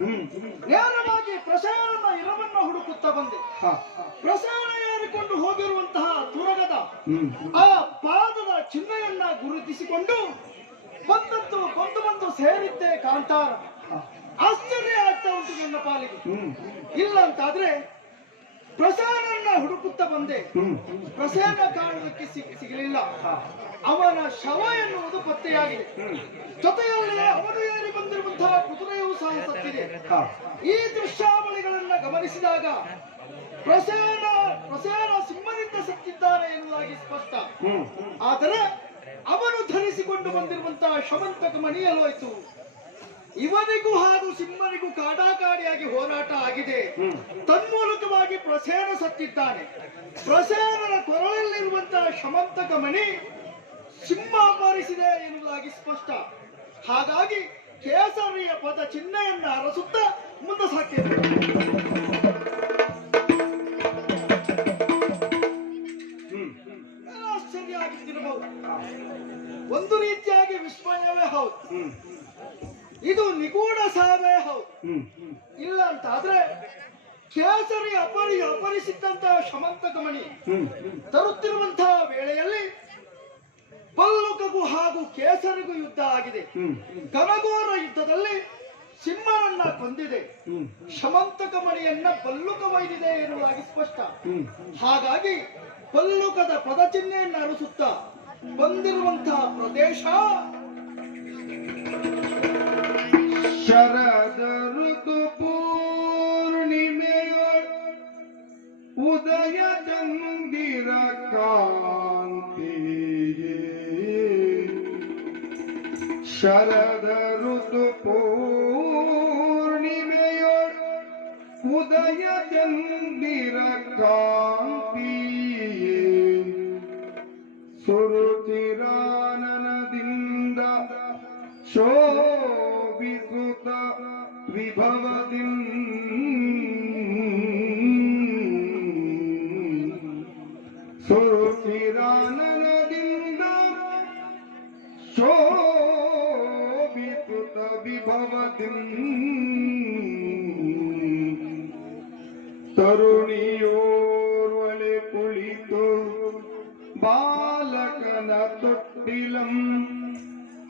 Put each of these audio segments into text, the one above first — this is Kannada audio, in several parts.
ನೇರವಾಗಿ ಪ್ರಸೇನನ ಇರವನ್ನ ಹುಡುಕುತ್ತಾ ಬಂದೆ. ಪ್ರಸೇನ ಏರಿಕೊಂಡು ಹೋಗಿರುವಂತಹ ತುರಗದ ಆ ಪಾದದ ಚಿಹ್ನೆಯನ್ನ ಗುರುತಿಸಿಕೊಂಡು ಬಂದು ಸೇರಿದ್ದೆ ಕಾಂತಾರ. ಆಶ್ಚರ್ಯ ಆಗ್ತಾ ಉಂಟು ನನ್ನ ಪಾಲಿಗೆ. ಇಲ್ಲ ಅಂತಾದ್ರೆ ಪ್ರಸೇನನ್ನ ಹುಡುಕುತ್ತಾ ಬಂದೆ, ಪ್ರಸೇನ ಕಾಣುವುದಕ್ಕೆ ಸಿಗಲಿಲ್ಲ. ಅವನ ಶವ ಎನ್ನುವುದು ಪತ್ತೆಯಾಗಿದೆ. ಜೊತೆಯಲ್ಲಿ ಅವನು ಏರಿ ಬಂದಿರುವಂತಹ ಕುದುರೆಯೂ ಸಹ ಸತ್ತಿದೆ. ಈ ದೃಶ್ಯಾವಳಿಗಳನ್ನ ಗಮನಿಸಿದಾಗ ಪ್ರಸೇನ ಸಿಂಹನಿಂದ ಸತ್ತಿದ್ದಾನೆ ಎನ್ನುವುದಾಗಿ ಸ್ಪಷ್ಟ. ಆದರೆ ಅವನು ಧರಿಸಿಕೊಂಡು ಬಂದಿರುವಂತಹ ಶಮಂತಕ ಮಣಿಯಲೋಯ್ತು. ಇವನಿಗೂ ಹಾಗೂ ಸಿಂಹನಿಗೂ ಕಾಡಾಕಾಡಿಯಾಗಿ ಹೋರಾಟ ಆಗಿದೆ. ತನ್ಮೂಲಕವಾಗಿ ಪ್ರಸೇನ ಸತ್ತಿದ್ದಾನೆ. ಪ್ರಸೇನನ ಕೊರಳಲ್ಲಿರುವಂತಹ ಶಮಂತಕ ಮಣಿ ಸಿಂಹ ಅಪಹರಿಸಿದೆ ಎನ್ನುವುದಾಗಿ ಸ್ಪಷ್ಟ. ಹಾಗಾಗಿ ಕೇಸರಿಯ ಪದ ಚಿಹ್ನೆಯನ್ನ ಅರಸುತ್ತಾ ಮುಂದೆ ಸಾಕಿದೆ. ಆಶ್ಚರ್ಯ ಆಗಿದ್ದಿರಬಹುದು, ಒಂದು ರೀತಿಯಾಗಿ ವಿಸ್ಮಯವೇ ಹೌದು, ಇದು ನಿಗೂಢ ಸಾವೇ ಹೌದು. ಇಲ್ಲ ಅಂತ ಆದ್ರೆ ಕೇಸರಿ ಅಪಹರಿಸಿದ್ದಂತಹ ಶಮಂತಕ ಮಣಿ ತರುತ್ತಿರುವಂತಹ ವೇಳೆಯಲ್ಲಿ ಪಲ್ಲುಕಗೂ ಹಾಗೂ ಕೇಸರಿಗೂ ಯುದ್ಧ ಆಗಿದೆ. ಘನಘೋರ ಯುದ್ಧದಲ್ಲಿ ಸಿಂಹನನ್ನ ಕೊಂದಿದೆ, ಶಮಂತಕ ಮಣಿಯನ್ನ ಪಲ್ಲುಕ ಒಯ್ದಿದೆ ಎನ್ನುವುದಾಗಿ ಸ್ಪಷ್ಟ. ಹಾಗಾಗಿ ಪಲ್ಲುಕದ ಪದಚಿಹ್ನೆಯನ್ನು ಅರಸುತ್ತಾ ಬಂದಿರುವಂತಹ ಪ್ರದೇಶ ಶರದ ಋತು ಪೂರ್ಣಿಮೆಯ ಉದಯ ಚಂದಿರ ಕಾಂತಿ. ಶರದ ಋತು ಪೂರ್ಣಿಮೆಯ ಉದಯ ಚಂದಿರ ಕಾಂತಿ. ಸುರುಚಿರಾನನದಿಂದ ಶೋಭಿಸುತ್ತ ವಿಭವದಿ ಸುರುಚಿರಾನನದಿಂದ ಶೋಭಿಸುತ್ತ ವಿಭವದಿ ತರುಣಿಯೋರ್ವಳೆ ಕುಳಿತು ಬಾಲಕನ ತೊಟ್ಟಿಲಂ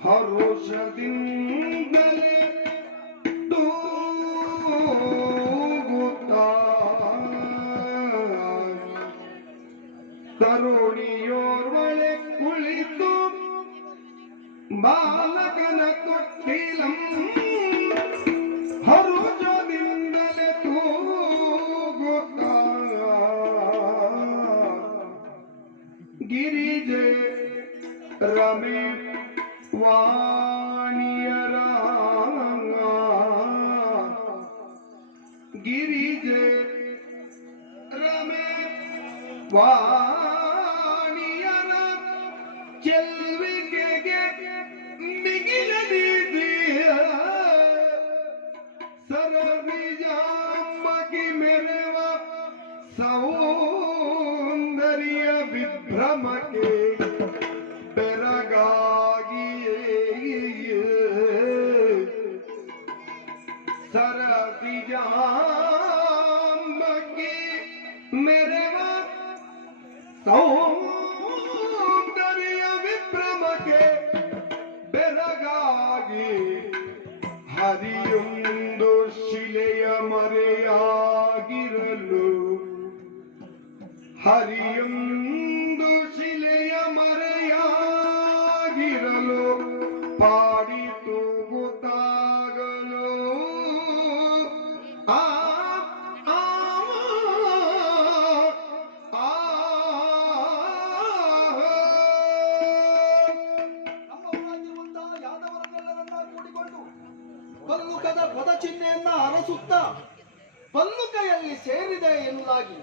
ಹರುಷದಿಂದಲೇ ತೂಗುತ್ತಾ. ತರುಣಿಯೋರ್ವಳೆ ಕುಳಿತು ಬಾಲಕನ ತೊಟ್ಟಿಲಂ ಹರುಷದಿಂದಲೇ ತೂಗುತ್ತಾ. ಗಿರಿಜೆ ರಮೆ ವಾಣಿಯರ ಗಿರಿಜೆ ರಮೆ ವಾಣಿಯರ ಚೆಲ್ವಿಕೆಗೆ ಮಿಗಿಲದಿದೆಯ ಸರವಿಜಾಂಬಗಿ ಮೆರೆವ ಸೌಂದರ್ಯ ವಿಭ್ರಮಕ್ಕೆ ಸರಸಿಜಾಂಬಗಿ ಮೆರೆವ ಸೌಂದರ್ಯ ವಿಭ್ರಮಕ್ಕೆ ಬೆರಗಾಗಿ ಹರಿಯೊಂದು ಶಿಲೆಯ ಮರೆಯಾಗಿರಲು. ಹರಿಯೊಂದು ಶಿಲೆಯ ಮರೆಯಾಗಿರಲು ಪಾಡಿ ತೂಗುತ್ತಾಗಲು. ಪಲ್ಲುಕದ ಪದ ಚಿಹ್ನೆಯನ್ನ ಅರಸುತ್ತಾ ಪಲ್ಲುಕೆಯಲ್ಲಿ ಸೇರಿದೆ ಎನ್ನುವುದಾಗಿ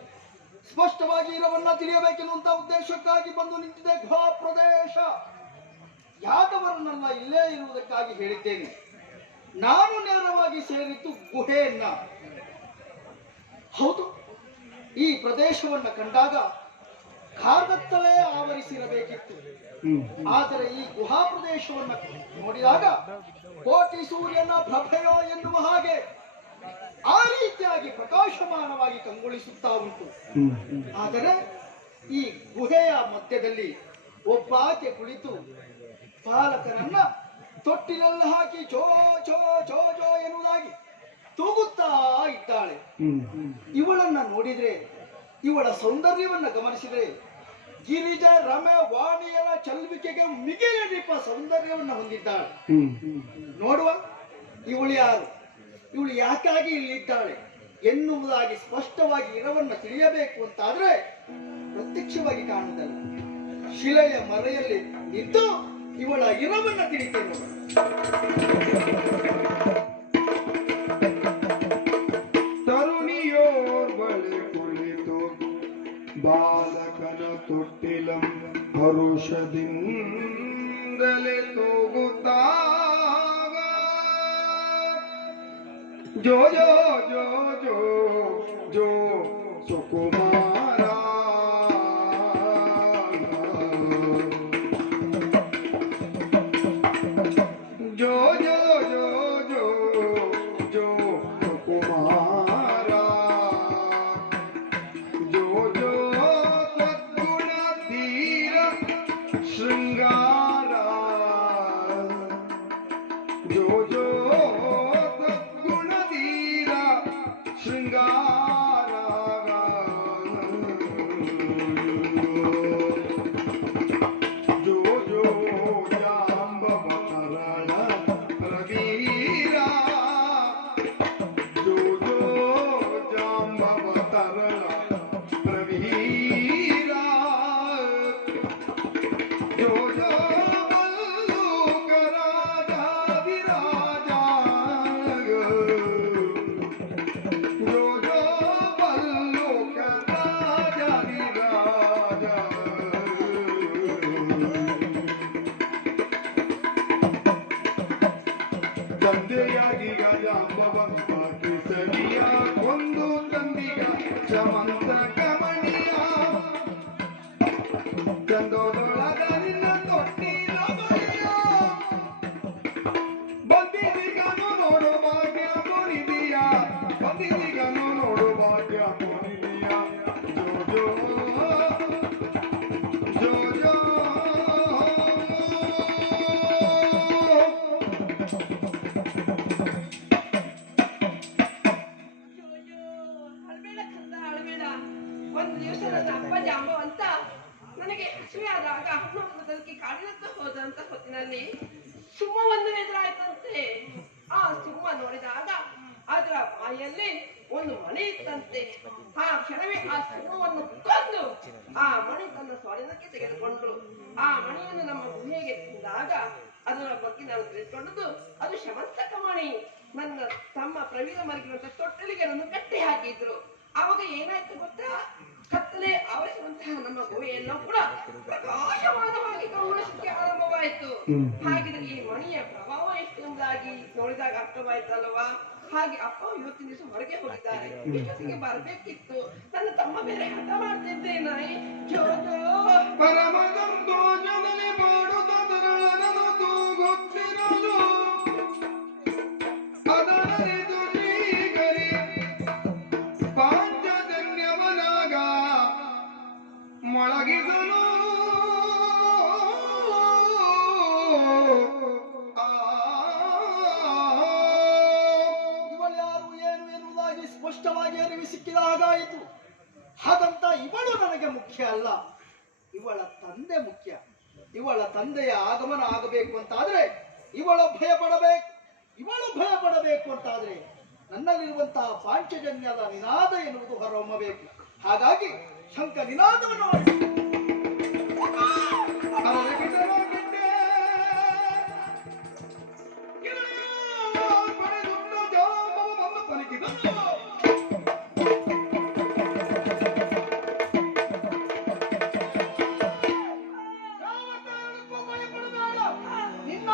ಸ್ಪಷ್ಟವಾಗಿ ಇರವನ್ನ ತಿಳಿಯಬೇಕೆನ್ನುವಂತ ಉದ್ದೇಶಕ್ಕಾಗಿ ಬಂದು ನಿಂತಿದೆ ಗುಹಾ ಪ್ರದೇಶ. ಯಾದವರನ್ನೆಲ್ಲ ಇಲ್ಲೇ ಇರುವುದಕ್ಕಾಗಿ ಹೇಳಿದ್ದೇನೆ. ನಾನು ನೇರವಾಗಿ ಸೇರಿದ್ದು ಗುಹೆಯನ್ನ. ಹೌದು, ಈ ಪ್ರದೇಶವನ್ನ ಕಂಡಾಗ ಕಾರ್ಗತ್ತಲೇ ಆವರಿಸಿರಬೇಕಿತ್ತು. ಆದರೆ ಈ ಗುಹಾ ಪ್ರದೇಶವನ್ನ ನೋಡಿದಾಗ ಕೋಟಿ ಸೂರ್ಯನ ಪ್ರಭೆಯೋ ಎನ್ನುವ ಹಾಗೆ ಶೋಭಾಯಮಾನವಾಗಿ ಕಂಗೊಳಿಸುತ್ತಾ ಉಂಟು. ಆದರೆ ಈ ಗುಹೆಯ ಮಧ್ಯದಲ್ಲಿ ಒಬ್ಬಾಕೆ ಕುಳಿತು ಬಾಲಕರನ್ನ ತೊಟ್ಟಿನಲ್ಲಿ ಹಾಕಿ ಚೋ ಚೋ ಚೋ ಚೋ ಎನ್ನುವುದಾಗಿ ತೂಗುತ್ತಾ ಇದ್ದಾಳೆ. ಇವಳನ್ನ ನೋಡಿದ್ರೆ, ಇವಳ ಸೌಂದರ್ಯವನ್ನ ಗಮನಿಸಿದ್ರೆ ಗಿರಿಜ ರಮೆ ವಾಣಿಯರ ಚಲುವಿಕೆಗೆ ಮಿಗಿಲಿಪ ಸೌಂದರ್ಯವನ್ನ ಹೊಂದಿದ್ದಾಳೆ. ನೋಡುವ ಇವಳು ಯಾರು, ಇವಳು ಯಾಕಾಗಿ ಇಲ್ಲಿದ್ದಾಳೆ ಎನ್ನುವುದಾಗಿ ಸ್ಪಷ್ಟವಾಗಿ ಇರವನ್ನ ತಿಳಿಯಬೇಕು ಅಂತಾದ್ರೆ ಪ್ರತ್ಯಕ್ಷವಾಗಿ ಕಾಣುವುದಲ್ಲ, ಶಿಲೆಯ ಮರೆಯಲ್ಲಿ ನಿಂತು ಇವಳ ಇರವನ್ನ ತಿಳಿತೇನೆ. ತರುಣಿಯೋರ್ವಳೆ ಕುಳಿತು ಬಾಲಕನ ತೊಟ್ಟಿಲಂ ಹರುಷದಿಂದಲೇ ತೂಗುತ್ತಾಗ ಜೋ ಜೋ ಜೋ ಜೋ ಜೋ ಸುಕುಮಾರ ಜೋ ಜೋ ಜೋ ಜೋ ಜೋ ಸುಕುಮಾರ ಜೋ ಜೋ ಸದ್ಗುಣ ತೀರ ಶೃಂಗಾರ ಜೋ ಜೋ ಸದ್ಗುಣ ತೀರ ಶೃಂಗಾರ ಜೋ ಜೋ ಜಾಂಬವ ತರಳ ಪ್ರವೀರ ಜೋ ಜೋ ಜಾಂಬವ ತರಳ ಪ್ರವೀರ ಜೋ ಜೋ ಮಲ್ಲೂಕ ರಾಜಾಧಿರಾಜ ಜೋ ಜೋ ಮಲ್ಲೂಕ ರಾಜಾಧಿರಾಜ ತಂದೆಯಾಗಿ ಗಜಾಂಬವಂತ ಸವಿಯ ಒಂದು ತಂದಿಗ ಚಮಂತ ಕಮಣಿಯ ಚಂದೋದೊಳಗರಿನ ತೊಟ್ಟಿಲ ಬಳಿಯ ಬಂದಿರಿಗನು ನೋಡು ಭಾಗ್ಯ ಕೊರಿದಿಯ ಬಂದಿರಿಗನು ನೋಡು ಭಾಗ್ಯ ಕೊರಿದಿಯ ಜೋ ಜೋ ಜೋ ಜೋ ಅಳ್ಬೇಡ ಕಂದ ಅಳ್ಬೇಡ. ಒಂದು ದಿವಸ ನನ್ನ ಅಪ್ಪ ಜಾಂಬವಂತ ನನಗೆ ಹಸಿವೆ ಆದಾಗ ಹಣ್ಣು ಕಾಡಿನತ್ತ ಹೋದಂತ ಹೊತ್ತಿನಲ್ಲಿ ಸಿಂಹವನ್ನು ಎದುರಾಯ್ತಂತೆ. ಆ ಸಿಂಹ ನೋಡಿದಾಗ ಅದರ ಬಾಯಲ್ಲಿ ಒಂದು ಮಣಿ ಇತ್ತಂತೆ. ಆ ಕ್ಷಣವೇ ಆ ಸಿಂಹವನ್ನು ಕೊಂದು ಆ ಮಣಿ ತನ್ನ ಸ್ವಾಧೀನಕ್ಕೆ ತೆಗೆದುಕೊಂಡು ಆ ಮಣಿಯನ್ನು ನಮ್ಮ ಗುಹೆಗೆ ತಂದಾಗ ಅದರ ಬಗ್ಗೆ ನಾನು ತಿಳಿದುಕೊಂಡದ್ದು ಅದು ಶಮಂತಕ ಮಣಿ. ನನ್ನ ತಮ್ಮ ಪ್ರವೀಣ ಮಲಗಿರುವಂತ ತೊಟ್ಟಲಿಗೆ ನನ್ನ ಕಟ್ಟಿ ಹಾಕಿದ್ರು. ಆವಾಗ ಏನಾಯ್ತು ಗೊತ್ತಾ, ಕತ್ತಲೆ ಆವರಿಸುವಂತಹ ನಮ್ಮ ಗುಹೆಯನ್ನು ಕೂಡ ಪ್ರಕಾಶಮಾನವಾಗಿ ಕಂಗೊಳಿಸಲಿಕ್ಕೆ ಆರಂಭವಾಯಿತು. ಹಾಗಿದ್ರೆ ಈ ಮಣಿಯ ಪ್ರಭಾವ ಎಷ್ಟು ಎಂಬುದಾಗಿ ನೋಡಿದಾಗ ಅರ್ಥವಾಯ್ತಲ್ವಾ. ಹಾಗೆ ಅಪ್ಪ ಇವತ್ತಿನ ದಿವಸ ಹೊರಗೆ ಹೋಗಿದ್ದಾರೆ, ಇಷ್ಟೊತ್ತಿಗೆ ಬರ್ಬೇಕಿತ್ತು. ನನ್ನ ತಮ್ಮ ಬೇರೆ ಹಠ ಮಾಡ್ತಿದ್ದೇನೆ. ಜೋಜೋ ಪರಮದಂತೋಷದಲ್ಲಿ ಮಾಡುವುದರನ್ನು ತೂಗುತ್ತಿರಲು ಅದರರಿದು ಶ್ರೀಕರಿ ಪಾಂಚಜನ್ಯವನಾಗ ಮೊಳಗಿದನು ಇವಳು ಯಾರು ಏನು ಎನ್ನುವುದಾಗಿ ಸ್ಪಷ್ಟವಾಗಿ ಅರಿವು ಸಿಕ್ಕಿದ ಹಾಗಾಯಿತು. ಹಾಗಂತ ಇವಳು ನನಗೆ ಮುಖ್ಯ ಅಲ್ಲ, ಇವಳ ತಂದೆ ಮುಖ್ಯ. ಇವಳ ತಂದೆಯ ಆಗಮನ ಆಗಬೇಕು ಅಂತಾದ್ರೆ ಇವಳು ಭಯ ಪಡಬೇಕು ಅಂತಾದ್ರೆ ನನ್ನಲ್ಲಿರುವಂತಹ ಪಾಂಚಜನ್ಯದ ನಿನಾದ ಎನ್ನುವುದು ಹೊರಹೊಮ್ಮಬೇಕು. ಹಾಗಾಗಿ ಶಂಕ ನಿನಾದವನ್ನು ಮಾಡಿ ನಿನ್ನ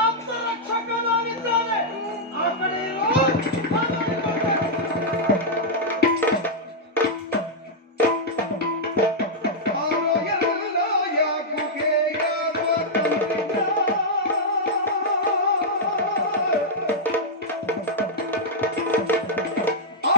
ರಕ್ಷಕ ನಾನಿದ್ದಾನೆ. ಆ ಕಡೆ ಇರೋ ಆ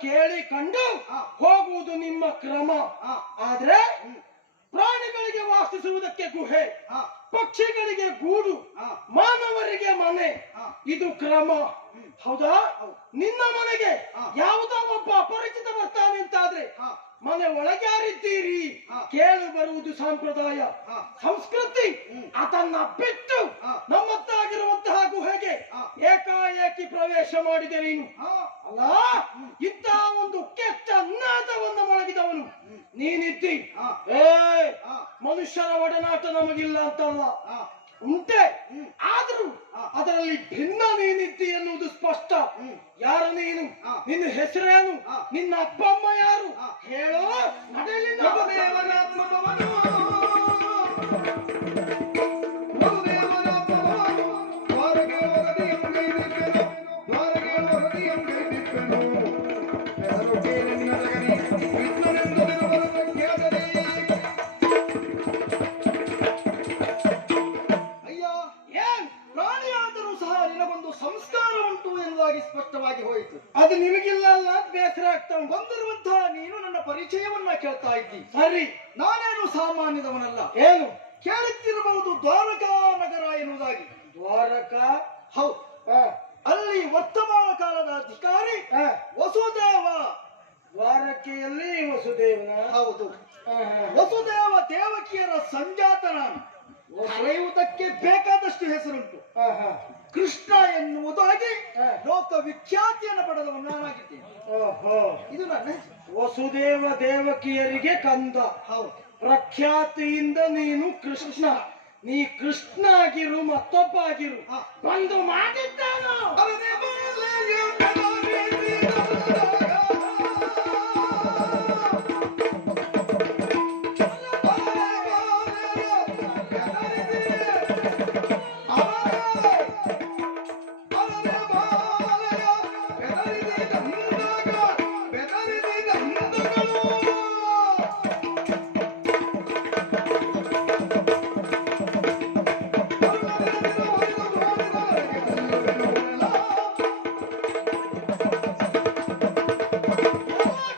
ಕೇಳಿ ಕಂಡು ಹಾ. ಹೋಗುವುದು ನಿಮ್ಮ ಕ್ರಮ. ಹಾ. ಆದ್ರೆ ಪ್ರಾಣಿಗಳಿಗೆ ವಾಸಿಸುವುದಕ್ಕೆ ಗುಹೆ, ಹಾ. ಪಕ್ಷಿಗಳಿಗೆ ಗೂಡು, ಹಾ. ಮಾನವರಿಗೆ ಮನೆ, ಹಾ. ಇದು ಕ್ರಮ. ಹೌದಾ? ಹೌದು. ನಿನ್ನ ಮನೆಗೆ ಹಾ. ಯಾವುದೋ ಒಬ್ಬ ಅಪರಿಚಿತ ಬರ್ತಾನೆ ಅಂತಾದ್ರೆ ಹಾ. ಮನೆ ಒಳಗೆ ಯಾರಿದ್ದೀರಿ ಹಾ. ಕೇಳು ಬರುವುದು ಸಂಪ್ರದಾಯ, ಹಾ. ಸಂಸ್ಕೃತಿ. ಅದನ್ನ ಬಿಟ್ಟು ಹಾ. ನಮ್ಮತ್ತಾಗಿರುವಂತಹ ಗುಹೆಗೆ ಹಾ. ಏಕಾಏಕಿ ಪ್ರವೇಶ ಮಾಡಿದೆ ನೀನು. ಹಾ. ಅಲ್ಲ, ಇಂತಹ ಒಂದು ಕೆಟ್ಟ ನಾಟವನ್ನು ಮೊಳಗಿದವನು ನೀನಿದ್ದಿ. ಹಾ. ಏ ಹಾ. ಮನುಷ್ಯರ ಒಡನಾಟ ನಮಗಿಲ್ಲ ಅಂತಲ್ಲ, ಹಾ. ಉಂಟೆ. ಆದ್ರೂ ಹಾ. ಅದರಲ್ಲಿ ಭಿನ್ನ ನೀನಿದ್ದಿ ಎನ್ನುವುದು ಸ್ಪಷ್ಟ. ಯಾರು ನೀನು? ಹಾ. ನಿನ್ನ ಹೆಸರೇನು? ಹಾ. ನಿನ್ನ ಅಪ್ಪ ಅಮ್ಮ ಯಾರು? ಹಾ. ಹೇಳೋ. ನಡೆಯಲಿಲ್ಲ. ವಸುದೇವನಾತ್ಮಕವನು, ವಸುದೇವನಾತ್ಮಕವನು, ದ್ವಾರಗೆ ವರದಿಯಂ ಕೈದಿಪ್ಪೆನು, ದ್ವಾರಗೆ ವರದಿಯಂ ಕೈದಿಪ್ಪೆನು. ಹೆಸರು ಕೇಳಿ ನರಗನಿ, ಕೃಷ್ಣನೆಂದು ಬರದ ಖ್ಯಾತನೇ. ಅಯ್ಯ, ಏನ್ ಪ್ರಾಣಿಯಾದರೂ ಸಹ ನಿನಗೊಂದು ಸಂಸ್ಕಾರ ಉಂಟು ಎನ್ನುವಾಗಿ ಸ್ಪಷ್ಟವಾಗಿ ಹೋಯಿತು. ಅದು ನಿಮಗಿಲ್ಲ ಅಲ್ಲ ಅಂತ ಬೇಸರ ಆಗ್ತಾ ಉಂಟು. ಬಂದಿರುವಂತಹ ನೀನು ನನ್ನ ಪರಿಚಯವನ್ನ ಕೇಳ್ತಾ ಇದ್ದಿ. ಸರಿ, ನಾನೇನು ಸಾಮಾನ್ಯದವನಲ್ಲ. ಏನು? ಕೇಳುತ್ತಿರಬಹುದು ದ್ವಾರಕಾ ನಗರ ಎನ್ನುವುದಾಗಿ. ದ್ವಾರಕ? ಹೌದು. ಹಾ. ಅಲ್ಲಿ ವರ್ತಮಾನ ಕಾಲದ ಅಧಿಕಾರಿ ಹಾ. ವಸುದೇವ. ದ್ವಾರಕೆಯಲ್ಲಿ ವಸುದೇವನ? ಹೌದು. ಹಾ, ಹಾ. ವಸುದೇವ ದೇವಕಿಯರ ಸಂಜಾತ ನಾನು. ಕರೆಯುವುದಕ್ಕೆ ಬೇಕಾದಷ್ಟು ಹೆಸರುಂಟು. ಹಾ, ಹಾ. ಕೃಷ್ಣ ಎನ್ನುವುದಾಗಿ ಹಾ. ಲೋಕ ವಿಖ್ಯಾತಿಯನ್ನು ಪಡೆದವನು ನಾನಾಗಿದ್ದೇನೆ. ಓಹೋ. ಇದು ನನ್ನ ಹೆಸರು. ವಸುದೇವ ದೇವಕಿಯರಿಗೆ ಕಂದ. ಹೌದು. ಪ್ರಖ್ಯಾತಿಯಿಂದ ನೀನು ಕೃಷ್ಣ. ನೀ ಕೃಷ್ಣ ಆಗಿರು, ಮತ್ತೊಬ್ಬ ಆಗಿರು. ಹಾ. ಒಂದು ಮಾಡಿದ್ದಾನು.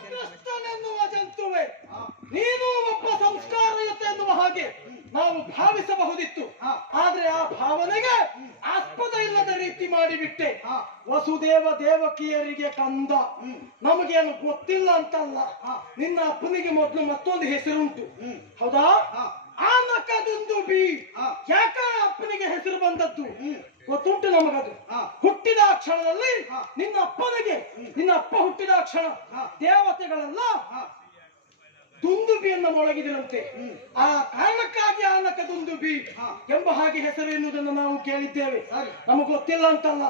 ಕೃಷ್ಣನೆನ್ನುವ ಜಂತುವೆ, ನೀನು ಒಬ್ಬ ಸಂಸ್ಕಾರಯುತ ಎನ್ನುವ ಹಾಗೆ ನಾವು ಭಾವಿಸಬಹುದಿತ್ತು. ಹಾ. ಆದ್ರೆ ಆ ಭಾವನೆಗೆ ಆಸ್ಪದ ಇಲ್ಲದ ರೀತಿ ಮಾಡಿಬಿಟ್ಟೆ. ಹಾ. ವಸುದೇವ ದೇವಕಿಯರಿಗೆ ಕಂದ. ನಮಗೇನು ಗೊತ್ತಿಲ್ಲ ಅಂತಲ್ಲ. ಹಾ. ನಿನ್ನ ಅಪ್ಪನಿಗೆ ಮೊದಲು ಮತ್ತೊಂದು ಹೆಸರುಂಟು. ಹೌದಾ? ಹಾ. ಆನಕದೊಂದು ಬಿ. ಹಾ. ಯಾಕ ಅಪ್ಪನಿಗೆ ಹೆಸರು ಬಂದದ್ದು ಗೊತ್ತುಂಟು ನಮಗದು. ಹಾ. ಹುಟ್ಟಿದ ಕ್ಷಣದಲ್ಲಿ ಹಾ. ನಿನ್ನ ಅಪ್ಪನಿಗೆ, ನಿನ್ನ ಅಪ್ಪ ಹುಟ್ಟಿದ ಕ್ಷಣ ಹಾ. ದೇವತೆಗಳೆಲ್ಲ ಹಾ. ದುಂದುಬಿಯನ್ನು ಮೊಳಗಿದರಂತೆ. ಆ ಕಾರಣಕ್ಕಾಗಿ ಆನಕ ದುಂದುಬಿ ಹಾ. ಎಂಬ ಹಾಗೆ ಹೆಸರು ಎನ್ನುವುದನ್ನು ನಾವು ಕೇಳಿದ್ದೇವೆ. ಸರಿ. ನಮಗೆ ಗೊತ್ತಿಲ್ಲ ಅಂತಲ್ಲ.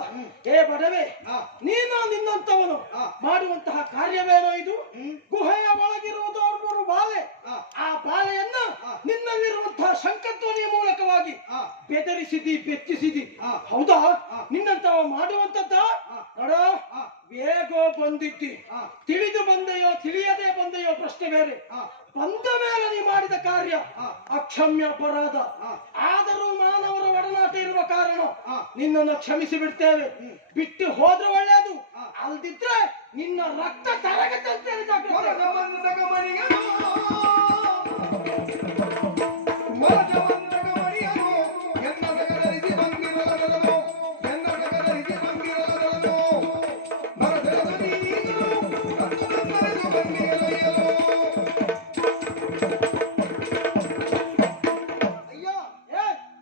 ಏ ಬಡವೆ, ಹಾ. ನೀನು ನಿನ್ನಂತವನು ಹಾ. ಮಾಡುವಂತಹ ಕಾರ್ಯವೇನೋ ಇದು? ಹ್ಮ್. ಗುಹೆಯ ಒಳಗಿರುವುದು ಮೂರು ಬಾಲೆ. ಹಾ. ಆ ಬಾಲೆಯನ್ನ ಹಾ. ನಿನ್ನಲ್ಲಿರುವಂತಹ ಶಂಕಧ್ವನಿಯ ಮೂಲಕವಾಗಿ ಹಾ. ಬೆದರಿಸಿದಿ, ಬೆಚ್ಚಿಸಿದಿ. ಹಾ. ಹೌದಾ? ಹಾ. ನಿನ್ನಂತವ ಮಾಡುವಂತದ್ದ ಹಾ. ನೋಡ. ಹಾ. ಬೇಗೋ ಬಂದಿದ್ದಿ. ಹಾ. ತಿಳಿದು ಬಂದೆಯೋ ತಿಳಿಯದೆ ಬಂದೆಯೋ ಪ್ರಶ್ನೆ ಬೇರೆ. ಹಾ. ಬಂದ ಮೇಲೆ ನೀ ಮಾಡಿದ ಕಾರ್ಯ ಹಾ. ಅಕ್ಷಮ್ಯ ಅಪರಾಧ. ಹಾ. ಆದರೂ ಮಾನವರ ಒಡನಾಟ ಇರುವ ಕಾರಣ ಹಾ. ನಿನ್ನನ್ನು ಕ್ಷಮಿಸಿ ಬಿಡ್ತೇವೆ. ಬಿಟ್ಟು ಹೋದ್ರೆ ಒಳ್ಳೆಯದು. ಹಾ. ಅಲ್ದಿದ್ರೆ ನಿನ್ನ ರಕ್ತ ತರಗತಂತೆ ಜಾಗ್ರತೆ. ಅಯ್ಯ,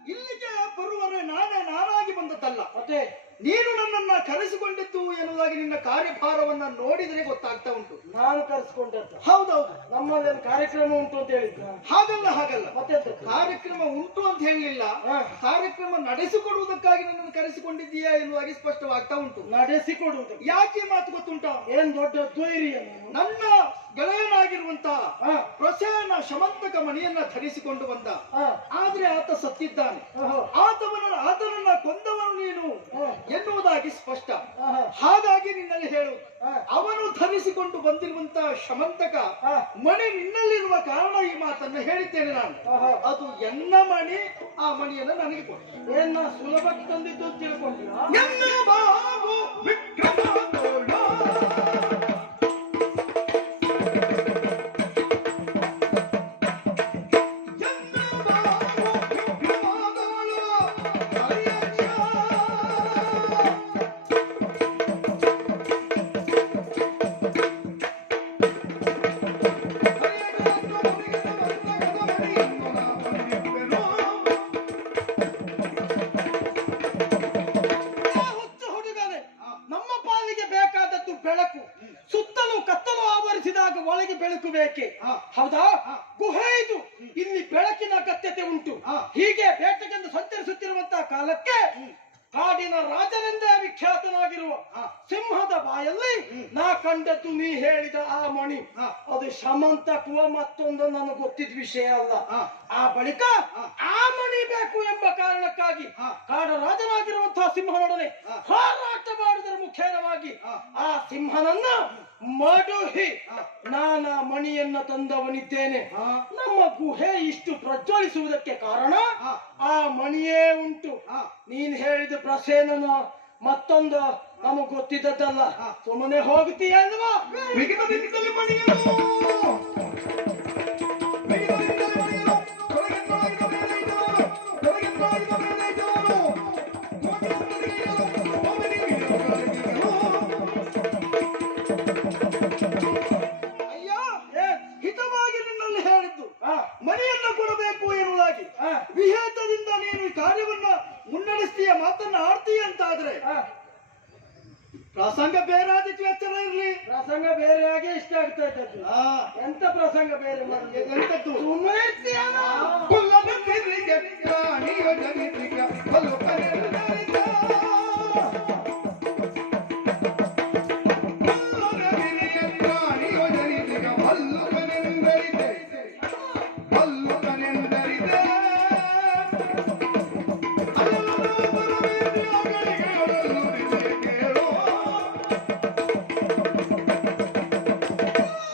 ಇಲ್ಲಿಗೆ ಬರುವರೆ ನಾನಾಗಿ ಬಂದದ್ದಲ್ಲ. ಮತ್ತೆ ನೀನು ನನ್ನನ್ನ ಕರೆಸಿಕೊಂಡಿದ್ದು ಎನ್ನುವುದಾಗಿ ನಿನ್ನ ಕಾರ್ಯಭಾರವನ್ನ ನೋಡಿದ್ರೆ ಗೊತ್ತಾಗ್ತಾ ಉಂಟು. ನಾನು ಕರೆಸ್ಕೊಂಡದ್ದು. ಹೌದೌದು. ನಮ್ಮಲ್ಲಿ ಒಂದು ಕಾರ್ಯಕ್ರಮ ಉಂಟು ಅಂತ ಹೇಳಿದ್ದ. ಹಾಗಲ್ಲ. ಮತ್ತೆ ಕಾರ್ಯಕ್ರಮ ಉಂಟು ಅಂತ ಹೇಳಲಿಲ್ಲ. ಹಾ. ಕಾರ್ಯಕ್ರಮ ನಡೆಸಿಕೊಡುವುದಕ್ಕಾಗಿ ನನ್ನನ್ನು ಕರೆಸಿಕೊಂಡಿದ್ದೀಯಾ ಎನ್ನುವಾಗಿ ಸ್ಪಷ್ಟವಾಗ್ತಾ ಉಂಟು. ನಡೆಸಿಕೊಡುವುದು. ಯಾಕೆ ಈ ಮಾತು ಗೊತ್ತುಂಟ? ಏನ್ ದೊಡ್ಡ ದ್ವೈರ್ಯ. ನನ್ನ ಗೆಳೆಯನಾಗಿರುವಂತಹ ಹಾ. ಪ್ರಸೇನ ಶಮಂತಕ ಮಣಿಯನ್ನ ಧರಿಸಿಕೊಂಡು ಬಂದ. ಹಾ. ಆದ್ರೆ ಆತ ಸತ್ತಿದ್ದಾನೆ. ಓಹೋ. ಆತನನ್ನ ಕೊಂದವನು ನೀನು ಹಾ. ಎನ್ನುವುದಾಗಿ ಸ್ಪಷ್ಟ. ಆಹಾ. ಹಾಗಾಗಿ ನಿನ್ನಲ್ಲಿ ಹೇಳು, ಹಾ. ಅವನು ಧರಿಸಿಕೊಂಡು ಬಂದಿರುವಂತಹ ಶಮಂತಕ ಹಾ. ಮಣಿ ನಿನ್ನಲ್ಲಿರುವ ಕಾರಣ ಈ ಮಾತನ್ನ ಹೇಳಿದ್ದೇನೆ ನಾನು. ಆಹಾ. ಅದು ಎನ್ನ ಮಣಿ. ಆ ಮಣಿಯನ್ನು ನನಗೆ ಕೊಡು. ಏನ್ ಸುಲಭಕ್ಕೆ ತಂದಿದ್ದು ಅಂತ ತಿಳ್ಕೊಂಡಿರಾ? ಎನ್ನ ಬಾವು ವಿಕ್ರಮ ತೋಳ ಇದ್ದಾಗ ಒಳಗೆ ಬೆಳಕು ಬೇಕೆ, ಹೌದಾ? ಗುಹೆ ಇದು, ಇಲ್ಲಿ ಬೆಳಕಿನ ಅಗತ್ಯತೆ ಉಂಟು. ಹೀಗೆ ಬೇಟೆಗೆಂದು ಸಂಚರಿಸುತ್ತಿರುವಂತಹ ಕಾಲಕ್ಕೆ ಕಾಡಿನ ರಾಜನೆಂದೇ ವಿಖ್ಯಾತನಾಗಿರುವ ಸಿಂಹದ ಬಾಯಲ್ಲಿ ನಾ ಕಂಡದ್ದು ನೀ ಹೇಳಿದ ಆ ಮಣಿ. ಅದು ಶಮಂತಕುವ ಮತ್ತೊಂದು ನನಗೆ ಗೊತ್ತಿದ್ದ ವಿಷಯ ಅಲ್ಲ. ಆ ಬಳಿಕ ಆ ಮಣಿ ಬೇಕು ಎಂಬ ಕಾರಣಕ್ಕಾಗಿ ಕಾಡ ರಾಜನಾಗಿರುವಂತಹ ಸಿಂಹನೊಡನೆ ಹೋರಾಟ ಮಾಡುವುದರ ಮುಖೇನವಾಗಿ ಆ ಸಿಂಹನನ್ನ ಮಡುಹಿ ನಾನಾ ಮಣಿಯನ್ನ ತಂದವನಿದ್ದೇನೆ. ನಮ್ಮ ಗುಹೆ ಇಷ್ಟು ಪ್ರಜ್ವಲಿಸುವುದಕ್ಕೆ ಕಾರಣ ಆ ಮಣಿಯೇ ಉಂಟು. ನೀನ್ ಹೇಳಿದ ಪ್ರಸೇನನ ಮತ್ತೊಂದು ನಮಗ್ ಗೊತ್ತಿದ್ದದ್ದಲ್ಲ. ಸುಮ್ಮನೆ ಹೋಗ್ತೀಯ ಅಲ್ವಾ? ವಿಗಿತದಿಂದಲೇ ಮಣಿಯಲು ವಿಗಿತದಿಂದಲೇ ಮಣಿಯಲು ತೊಡಗಿದ್ದಾಗಿದ್ದ ಮೇಲೆ ಇದ್ದವರು ತೊಡಗಿದ್ದಾಗಿದ್ದ ಮೇಲೆ ಇದ್ದವರು ಅಯ್ಯ, ಹಿತವಾಗಿ ನಿನ್ನಲ್ಲಿ ಹೇಳಿದ್ದು ಮನೆಯನ್ನ ಕೊಡಬೇಕು ಎನ್ನುವುದಾಗಿ ವಿಹೇತದಿಂದ ನೀನು ಈ ಕಾರ್ಯವನ್ನ ಮುನ್ನಡೆಸ್ತೀಯ, ಮಾತನ್ನ ಆಡ್ತೀಯ ಅಂತಾದ್ರೆ ಪ್ರಸಂಗ ಬೇರೆ ಆದಿತ್ತು, ಎಚ್ಚರ ಇರ್ಲಿ. ಪ್ರಸಂಗ ಬೇರೆ ಆಗಿ ಇಷ್ಟ ಆಗ್ತಾ ಇದ್ದದ್ದು. ಎಂತ ಪ್ರಸಂಗ ಬೇರೆ ಮಾಡಿ ಎಂತದ್ದು? ಸುಮ್ಮನೆ ಇರ್ತೀಯಲ್ಲ? ಕುಲ್ಲದ ಸಿರಿಗೆ ರಾಣಿಯ ಜನಿತಿಗ ಬಲುಕನೆಂದರಿತ ಕುಲ್ಲದ ಸಿರಿಗೆ ರಾಣಿಯ ಜನಿತಿಗ ಬಲ್ಲುಕನೆಂದರಿತೆ ಬಲ್ಲುಕನೆಂದರಿತೆ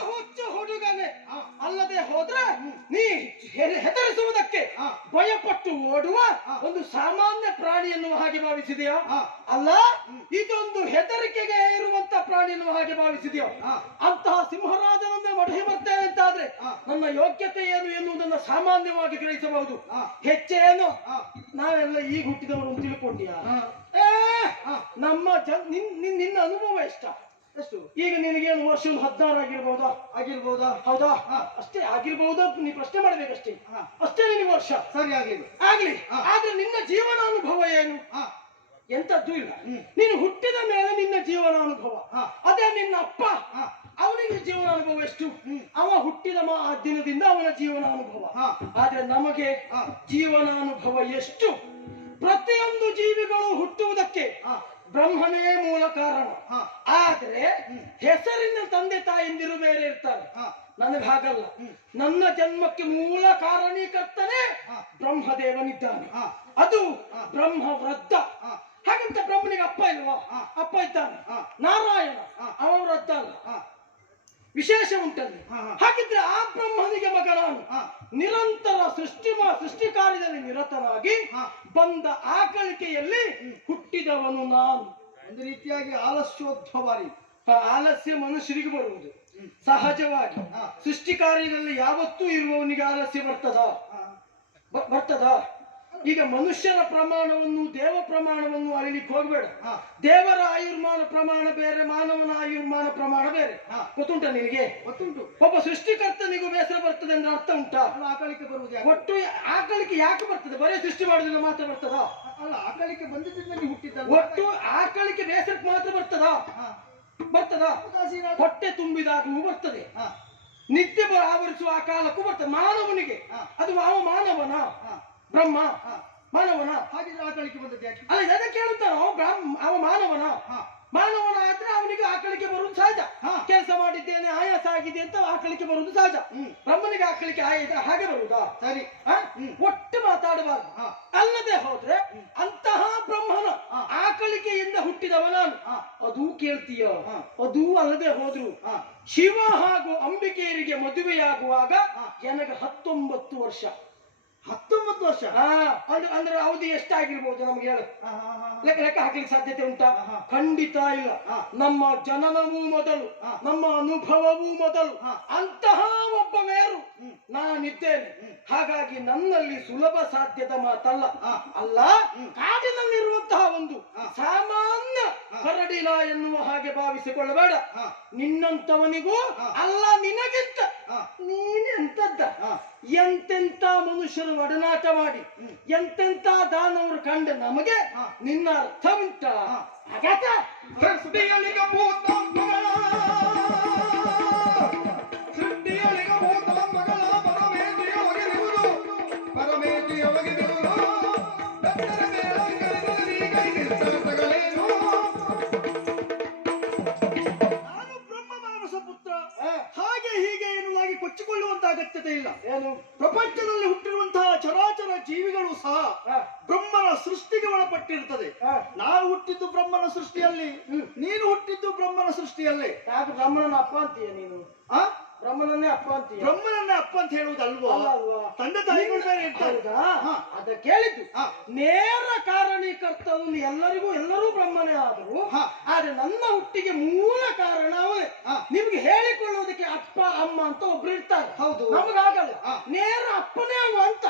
ಹುಚ್ಚು ಹುಡುಗನೆ ಅಲ್ಲದೆ ಹೋದ್ರೆ ನೀ ಹೆದರಿಸುವುದಕ್ಕೆ ಭಯಪಟ್ಟು ಓಡುವ ಒಂದು ಸಾಮಾನ್ಯ ಪ್ರಾಣಿ ಎನ್ನುವ ಹಾಗೆ ಭಾವಿಸಿದೆಯೋ? ಅಲ್ಲ, ಇದೊಂದು ಹೆದರಿಕೆಗೆ ಇರುವಂತ ಪ್ರಾಣಿ ಎನ್ನುವ ಹಾಗೆ ಭಾವಿಸಿದೆಯೋ? ಅಂತಹ ಸಿಂಹರಾಜನನ್ನೇ ಮಡಹಿ ಬರ್ತೇನೆ ಅಂತಾದ್ರೆ ನನ್ನ ಯೋಗ್ಯತೆ ಏನು ಎನ್ನುವುದನ್ನು ಸಾಮಾನ್ಯವಾಗಿ ಗ್ರಹಿಸಬಹುದು. ಹೆಚ್ಚೇನು ನಾವೆಲ್ಲ ಈಗ ಹುಟ್ಟಿದವರು ಅಂತ ತಿಳ್ಕೊಂಡ್ಯಾ? ನಮ್ಮ ನಿನ್ನ ಅನುಭವ ಎಷ್ಟು? ಈಗ ನಿನಗೇನು ವರ್ಷ 16 ಆಗಿರ್ಬಹುದಾ? ಆಗಿರ್ಬೋದಾ? ಹೌದಾ? ಅಷ್ಟೇ ಆಗಿರ್ಬಹುದಾ? ನೀ ಪ್ರಶ್ನೆ ಮಾಡ್ಬೇಕಷ್ಟೇ. ಅಷ್ಟೇ ನಿನಗೆ ವರ್ಷ ಸರಿ ಆಗಿಲ್ಲ. ಆಗ್ಲಿ. ಆದ್ರೆ ನಿನ್ನ ಜೀವನಾನುಭವ ಏನು? ಎಂತದ್ದು ಇಲ್ಲ. ನೀನು ಹುಟ್ಟಿದ ಮೇಲೆ ನಿನ್ನ ಜೀವನಾನುಭವ ಅದೇ. ನಿನ್ನ ಅಪ್ಪ ಅವನಿಗೆ ಜೀವನಾನುಭವ ಎಷ್ಟು? ಅವ ಹುಟ್ಟಿದ ಆ ದಿನದಿಂದ ಅವನ ಜೀವನಾನುಭವ. ಆದ್ರೆ ನಮಗೆ ಜೀವನಾನುಭವ ಎಷ್ಟು? ಪ್ರತಿಯೊಂದು ಜೀವಿಗಳು ಹುಟ್ಟುವುದಕ್ಕೆ ಬ್ರಹ್ಮನೇ ಮೂಲ ಕಾರಣ. ಆದ್ರೆ ಹೆಸರಿನ ತಂದೆ ತಾಯಿಂದಿರು ಬೇರೆ ಇರ್ತಾರೆ. ನನಗೆ ಹಾಗಲ್ಲ. ನನ್ನ ಜನ್ಮಕ್ಕೆ ಮೂಲ ಕಾರಣೀಕರ್ತನೇ ಬ್ರಹ್ಮದೇವನಿದ್ದಾನೆ. ಅದು ಬ್ರಹ್ಮ ವೃದ್ಧ. ಹಾಗಂತ ಬ್ರಹ್ಮನಿಗೆ ಅಪ್ಪ ಇಲ್ವಾ? ಅಪ್ಪ ಇದ್ದಾನೆ, ನಾರಾಯಣ. ಅವ ವೃದ್ಧ ಅಲ್ಲ, ವಿಶೇಷ ಉಂಟಲ್ಲಿ. ಹಾಗಿದ್ರೆ ಆ ಬ್ರಹ್ಮನಿಗೆ ಮಗ ನಾನು. ನಿರಂತರ ಸೃಷ್ಟಿ ಕಾರ್ಯದಲ್ಲಿ ನಿರತನಾಗಿ ಬಂದ ಆಕಳಿಕೆಯಲ್ಲಿ ಹುಟ್ಟಿದವನು ನಾನು. ಒಂದು ರೀತಿಯಾಗಿ ಆಲಸ್ಯೋದ್ಭವಾರಿ. ಆಲಸ್ಯ ಮನುಷ್ಯರಿಗೆ ಬರುವುದು ಸಹಜವಾಗಿ. ಸೃಷ್ಟಿ ಕಾರ್ಯದಲ್ಲಿ ಯಾವತ್ತೂ ಇರುವವನಿಗೆ ಆಲಸ್ಯ ಬರ್ತದ? ಈಗ ಮನುಷ್ಯರ ಪ್ರಮಾಣವನ್ನು ದೇವ ಪ್ರಮಾಣವನ್ನು ಅರಿಲಿಕ್ಕೆ ಹೋಗ್ಬೇಡ. ದೇವರ ಆಯುರ್ಮಾನ ಪ್ರಮಾಣ ಬೇರೆ, ಮಾನವನ ಆಯುರ್ಮಾನ ಪ್ರಮಾಣ ಬೇರೆ. ಗೊತ್ತುಂಟ ನಿನಗೆ? ಗೊತ್ತುಂಟು. ಒಬ್ಬ ಸೃಷ್ಟಿಕರ್ತನಿಗೂ ಬೇಸರ ಬರ್ತದೆ ಅಂದ್ರೆ ಅರ್ಥ ಉಂಟಾ? ಆಕಳಿಕೆ ಬರುವುದು ಯಾಕೆ? ಒಟ್ಟು ಆಕಳಿಕೆ ಯಾಕೆ ಬರ್ತದೆ? ಬರೀ ಸೃಷ್ಟಿ ಮಾಡೋದ್ರಿಂದ ಮಾತ್ರ ಬರ್ತದ? ಅಲ್ಲ, ಆಕಳಿಕೆ ಬಂದಿದ್ದರಿಂದ ನೀವು ಹುಟ್ಟಿದ್ದಲ್ಲ. ಒಟ್ಟು ಆಕಳಿಕೆ ಬೇಸರಕ್ಕೆ ಮಾತ್ರ ಬರ್ತದ? ಹೊಟ್ಟೆ ತುಂಬಿದಾಗಲೂ ಬರ್ತದೆ. ನಿತ್ಯ ಆವರಿಸುವ ಆ ಕಾಲಕ್ಕೂ ಬರ್ತದೆ. ಮಾನವನಿಗೆ ಅದು ಅವ ಮಾನವನ? ಬ್ರಹ್ಮ ಮಾನವನ? ಹಾಗಿದ್ರೆ ಆಕಳಿಕೆ ಬಂದದ್ದು ಯಾಕೆ? ಅಲ್ಲ, ಅದಕ್ಕೆ ಕೇಳುತ್ತಾನ. ಅವ ಮಾನವನ ಆದ್ರೆ ಅವನಿಗೆ ಆಕಳಿಕೆ ಬರುವುದು ಸಹಜ. ಕೆಲಸ ಮಾಡಿದ್ದೇನೆ, ಆಯಾಸ ಆಗಿದೆ ಅಂತ ಆಕಳಿಕೆ ಬರುವುದು ಸಹಜ. ಬ್ರಹ್ಮನಿಗೆ ಆಕಳಿಕೆ ಹಾಗೆ ಬರುವುದಾ? ಸರಿ. ಒಟ್ಟು ಮಾತಾಡಬಾರ್ದು. ಅಲ್ಲದೆ ಹೋದ್ರೆ ಅಂತಹ ಬ್ರಹ್ಮನ ಆಕಳಿಕೆಯಿಂದ ಹುಟ್ಟಿದವ ನಾನು. ಅದೂ ಕೇಳ್ತೀಯ? ಅದೂ ಅಲ್ಲದೆ ಹೋದ್ರು ಶಿವ ಹಾಗೂ ಅಂಬಿಕೆಯರಿಗೆ ಮದುವೆಯಾಗುವಾಗ ನನಗೆ 19 ವರ್ಷ. 19 ವರ್ಷ? ಅಂದ್ರೆ ಅವಧಿ ಎಷ್ಟಾಗಿರ್ಬೋದು ನಮ್ಗೆ ಹೇಳು? ಲೆಕ್ಕ ಹಾಕ್ಲಿಕ್ಕೆ ಸಾಧ್ಯತೆ ಉಂಟಾ? ಖಂಡಿತ ಇಲ್ಲ. ನಮ್ಮ ಜನನವೂ ಮೊದಲು, ನಮ್ಮ ಅನುಭವವೂ ಮೊದಲು. ಅಂತಹ ಒಬ್ಬ ಮೇರು ನಾನಿದ್ದೇನೆ. ಹಾಗಾಗಿ ನನ್ನಲ್ಲಿ ಸುಲಭ ಸಾಧ್ಯದ ಮಾತಲ್ಲ. ಅಲ್ಲ, ಕಾಡಿನಲ್ಲಿರುವಂತಹ ಒಂದು ಸಾಮಾನ್ಯ ಕರಡಿಲ ಎನ್ನುವ ಹಾಗೆ ಭಾವಿಸಿಕೊಳ್ಳಬೇಡ. ನಿನ್ನಂತವನಿಗೂ ಅಲ್ಲ, ನಿನಗಿಂತ ನೀನೆಂತದ್ದ ಎಂತೆಂತ ಮನುಷ್ಯರು ಒಡನಾಟ ಮಾಡಿ ಎಂತೆಂತ ದಾನವರು ಕಂಡ ನಮಗೆ ನಿನ್ನ ಅರ್ಥ ಉಂಟಾ? ಸೃಷ್ಟಿಯಲಿಗ ಭೂತ ಪುತ್ರ ಹಾ. ಹಾಗೆ ಹೀಗೆ ಎನ್ನುವಾಗಿ ಕೊಚ್ಚಿಕೊಳ್ಳುವಂತ ಅಗತ್ಯತೆ ಇಲ್ಲ. ಏನು? ಪ್ರಪಂಚದಲ್ಲಿ ಹುಟ್ಟಿರುವಂತಹ ಚರಾಚರ ಜೀವಿಗಳು ಸಹ ಹಾ. ಬ್ರಹ್ಮನ ಸೃಷ್ಟಿಗೆ ಒಳಪಟ್ಟಿರ್ತದೆ. ಹಾ. ನಾನು ಹುಟ್ಟಿದ್ದು ಬ್ರಹ್ಮನ ಸೃಷ್ಟಿಯಲ್ಲಿ, ನೀನು ಹುಟ್ಟಿದ್ದು ಬ್ರಹ್ಮನ ಸೃಷ್ಟಿಯಲ್ಲಿ. ಯಾಕೆ ಬ್ರಹ್ಮನನ್ನ ಅಪ್ಪ ಅಂತೀಯ ನೀನು? ಆ ಬ್ರಹ್ಮನನ್ನೇ ಅಪ್ಪ ಅಂತೀಯ? ಬ್ರಹ್ಮನನ್ನೇ ಅಪ್ಪ ಅಂತ ಹೇಳುವುದಲ್ವಾ? ಅಲ್ಲ ಅಲ್ವಾ? ತಂದೆ ತಾಯಿಗಳು ಬೇರೆ ಇರ್ತಾರೆ. ಹೌದಾ? ಅದ ಕೇಳಿದ್ದು. ಹಾ. ನೇರ ಕಾರಣೀಕರ್ತವನು ಎಲ್ಲರೂ ಬ್ರಹ್ಮನೇ ಆದರು. ಹಾ. ಆದ್ರೆ ನನ್ನ ಹುಟ್ಟಿಗೆ ಮೂಲ ಕಾರಣ ಅವನೇ. ಹಾ. ನಿಮ್ಗೆ ಹೇಳಿಕೊಳ್ಳುವುದಕ್ಕೆ ಅಪ್ಪ ಅಮ್ಮ ಅಂತ ಒಬ್ರು ಇರ್ತಾರೆ. ಹೌದು. ನಮಗಾಗಲ್ಲ. ಹಾ. ನೇರ ಅಪ್ಪನೇ ಅವ ಅಂತ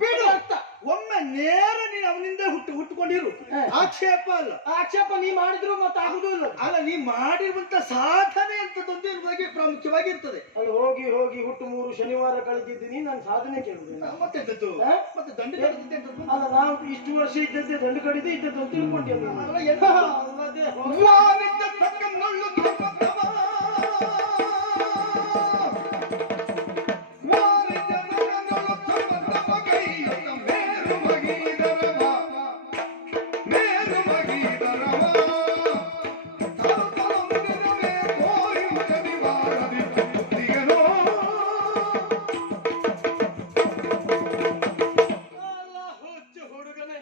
ಬಿಡು. ಅರ್ಥ. ಒಮ್ಮೆ ನೇರ ನೀನು ಅವನಿಂದ ಹುಟ್ಟುಕೊಂಡಿರು. ಹಾ. ಆಕ್ಷೇಪ ಅಲ್ಲ. ಆಕ್ಷೇಪ ನೀ ಮಾಡಿದ್ರು ಮತ್ತೆ ಆಗುದೂ ಇಲ್ಲ. ಅಲ್ಲ, ನೀ ಮಾಡಿರುವಂತ ಸಾಧನೆ ಅಂತದೊಂದು ಇರುವುದಾಗಿ ಪ್ರಾಮುಖ್ಯವಾಗಿ ಇರ್ತದೆ. ಅಲ್ಲಿ ಹೋಗಿ ಹೋಗಿ ಹುಟ್ಟು 3 ಶನಿವಾರ ಕಳೆದಿದ್ದೀನಿ, ನಾನು ಸಾಧನೆ ಕೇಳಿದ್ದೇನೆ. ಮತ್ತೆಂತದ್ದು? ಹಾ? ಮತ್ತೆ ದಂಡ ಕಟ್ಟಿದ್ದೆಂತದ್ದು? ಅಲ್ಲ, ನಾವು ಇಷ್ಟು ವರ್ಷ ಇದ್ದದ್ದೇ ದಂಡು ಕಡಿದು ಇದ್ದದ್ದು ಅಂತ ತಿಳ್ಕೊಂಡಿದ್ದೇನೆ. ಅಲ್ಲ, ಎಲ್ಲ ಅಲ್ಲದೆ ವಾರಿದ್ದ ತಕ್ಕನ್ನೊಳ್ಳು ದುರ್ಮತವ. ವಾರಿದ್ದ ತಕ್ಕನ್ನೊಳ್ಳು ದುರ್ಮತವ ಕೈಯೊತ್ತ ಮೇರು ಮಗೀದರವ. ಮೇರು ಮಗೀದರವ. ತರುತರು ಮುಗಿದವೇ ಕೋರಿ ಮುಗದಿವಾರದಿ ಬುದ್ಧಿಗನೋ. ಅಲ್ಲ, ಹುಚ್ಚು ಹುಡುಗನೇ,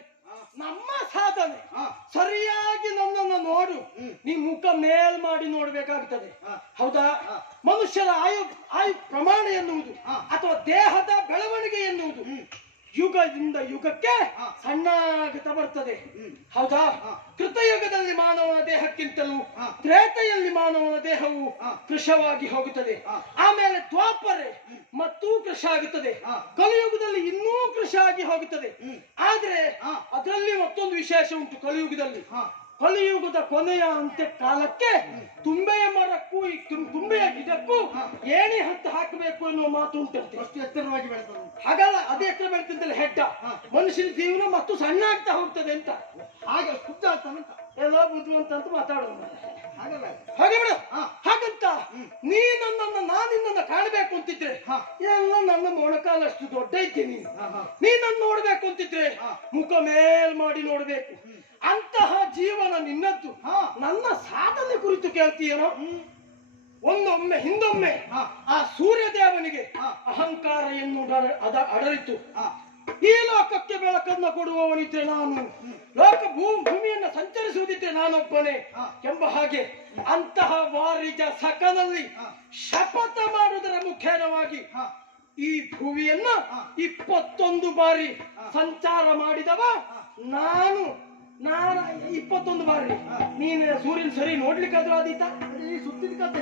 ನಮ್ಮ ಸಾಧನೆ ಹಾ. ಸರಿಯಾಗಿ ನನ್ನನ್ನು ನೋಡು. ನೀ ಮುಖ ಮೇಲ್ ಮಾಡಿ ನೋಡ್ಬೇಕಾಗ್ತದೆ. ಹಾ. ಹೌದಾ? ಹಾ. ಮನುಷ್ಯರ ಆಯು ಪ್ರಮಾಣ ಎನ್ನುವುದು ಹಾ. ಅಥವಾ ದೇಹದ ಬೆಳವಣಿಗೆ ಎನ್ನುವುದು ಯುಗದಿಂದ ಯುಗಕ್ಕೆ ಹಾ. ಸಣ್ಣಾಗುತ್ತಾ ಬರ್ತದೆ. ಹೌದಾ? ಹಾ. ಕೃತಯುಗದಲ್ಲಿ ಮಾನವನ ದೇಹಕ್ಕಿಂತಲೂ ಹಾ. ತ್ರೇತೆಯಲ್ಲಿ ಮಾನವನ ದೇಹವು ಹಾ. ಕೃಶವಾಗಿ ಹೋಗುತ್ತದೆ. ಹಾ. ಆಮೇಲೆ ದ್ವಾಪರೆ ಮತ್ತೂ ಕೃಶ ಆಗುತ್ತದೆ. ಹಾ. ಕಲಿಯುಗದಲ್ಲಿ ಇನ್ನೂ ಕೃಶ ಆಗಿ ಹೋಗುತ್ತದೆ. ಆದ್ರೆ ಹಾ. ಅದರಲ್ಲಿ ಮತ್ತೊಂದು ವಿಶೇಷ ಉಂಟು. ಕಲಿಯುಗದಲ್ಲಿ ಹಾ. ಕಲಿಯುಗದ ಕೊನೆಯ ಅಂತ್ಯ ಕಾಲಕ್ಕೆ ತುಂಬೆಯ ಮರಕ್ಕೂ ತುಂಬೆಯ ಗಿಡಕ್ಕೂ ಏಣಿ ಹತ್ತು ಹಾಕಬೇಕು ಎನ್ನುವ ಮಾತು ಉಂಟಂತೆ. ಅಷ್ಟು ಎತ್ತರವಾಗಿ ಬೆಳೆದವು. ಹಾಗಲ್ಲ, ಅದೇ ಎತ್ತರ ಬೆಳೆದಂತೆಲ್ಲ ಹೆಡ್ಡ ಹಾ. ಮನುಷ್ಯನ ಜೀವನ ಮತ್ತು ಸಣ್ಣ ಆಗ್ತಾ ಹೋಗ್ತದೆ ಅಂತ. ಹಾಗೆ ಶುದ್ಧ ಆಗ್ತಾನಂತ. ಎಲ್ಲ ಬುದ್ಧಿವಂತ ಅಂತ ಮಾತಾಡೋದು. ಹಾಗಲ್ಲ. ಹಾಗೆ ಬಿಡು. ಹಾ. ಹಾಗಂತ ನೀ ನಾನಿನ್ನ ಕಾಣಬೇಕು ಅಂತಿದ್ರೆ ಹಾ. ಎಲ್ಲ ನನ್ನ ಮೊಣಕಾಲಷ್ಟು ದೊಡ್ಡ ಇದ್ದೀನಿ. ಹಾ, ಹಾ. ನೀ ನನ್ನ ನೋಡ್ಬೇಕು ಅಂತಿದ್ರೆ ಹಾ. ಮುಖ ಮೇಲ್ ಮಾಡಿ ನೋಡ್ಬೇಕು. ಅಂತಹ ಜೀವನ ನಿನ್ನದ್ದು. ಹಾ. ನನ್ನ ಸಾಧನೆ ಕುರಿತು ಕೇಳ್ತೀಯನೋ? ಒಂದೊಮ್ಮೆ ಹಿಂದೊಮ್ಮೆ ಹಾ. ಆ ಸೂರ್ಯದೇವನಿಗೆ ಹಾ. ಅಹಂಕಾರ ಅಡರಿತು. ಹಾ. ಈ ಲೋಕಕ್ಕೆ ಬೆಳಕನ್ನು ಕೊಡುವವನಿದ್ರೆ ನಾನು, ಲೋಕ ಭೂಮಿಯನ್ನು ಸಂಚರಿಸುವುದಿದ್ರೆ ನಾನೊಬ್ಬನೇ ಹಾ. ಎಂಬ ಹಾಗೆ ಅಂತಹ ವಾರಿಜ ಸಕನಲ್ಲಿ ಹಾ. ಶಪಥ ಮಾಡುವುದರ ಮುಖೇನವಾಗಿ ಹಾ. ಈ ಭೂಮಿಯನ್ನ ಹಾ. 21 ಬಾರಿ ಹಾ. ಸಂಚಾರ ಮಾಡಿದವ ನಾನು. 21 ಬಾರಿ. ನೀನು ಸೂರ್ಯನ ಸರಿ ನೋಡ್ಲಿಕ್ಕಾದ್ರೂ ಆದೀತ? ನೀ ಸುತ್ತಿದ ಕತೆ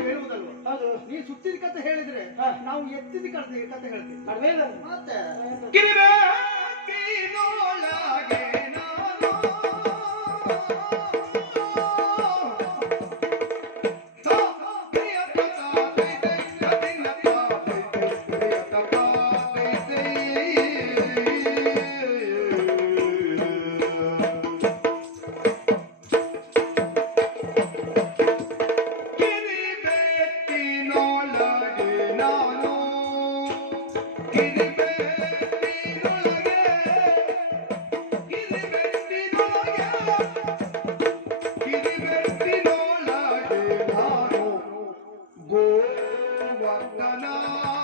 ಹೇಳುವುದಲ್ವ? ಹೌದು. ನೀ ಸುತ್ತಿದ ಕತೆ ಹೇಳಿದ್ರೆ ಹಾ. ನಾವು ಎತ್ತಿದ ಕತೆ ಹೇಳ್ತೀವಿ. ಅಡ್ವೇಲ ಮತ್ತೆ ಕಿರಿಬೇಕಿನೊಳಗೆ ನಾನು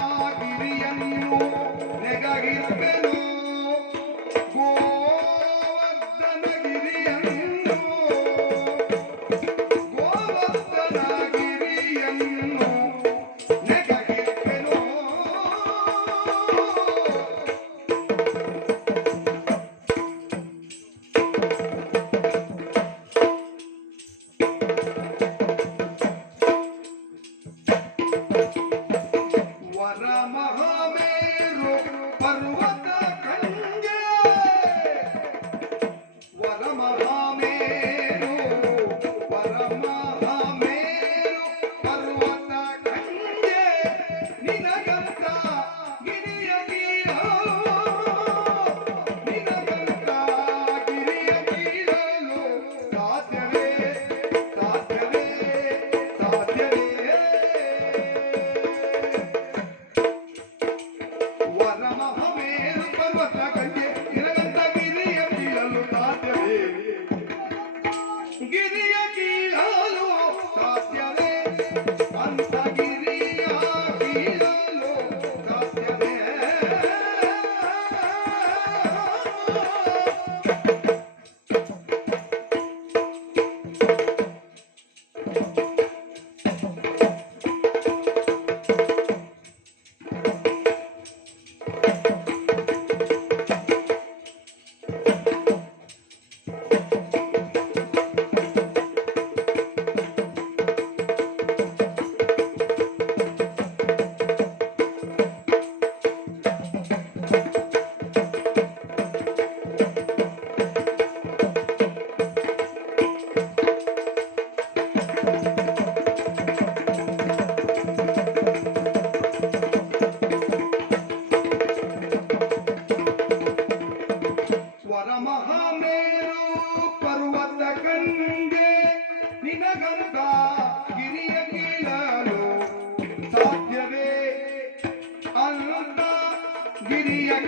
ಗೋವರ್ಧನಗಿರಿಯನ್ನು ನೆಗಗಿರುವೆನು. ಗೋವರ್ಧನಗಿರಿಯನ್ನು ನೆಗಗಿರುವೆನು. ವರ ಮಹಾಮೇರು ಪರ್ವತ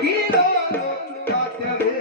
ಕೀಳಲು ಸಾಧ್ಯವೇ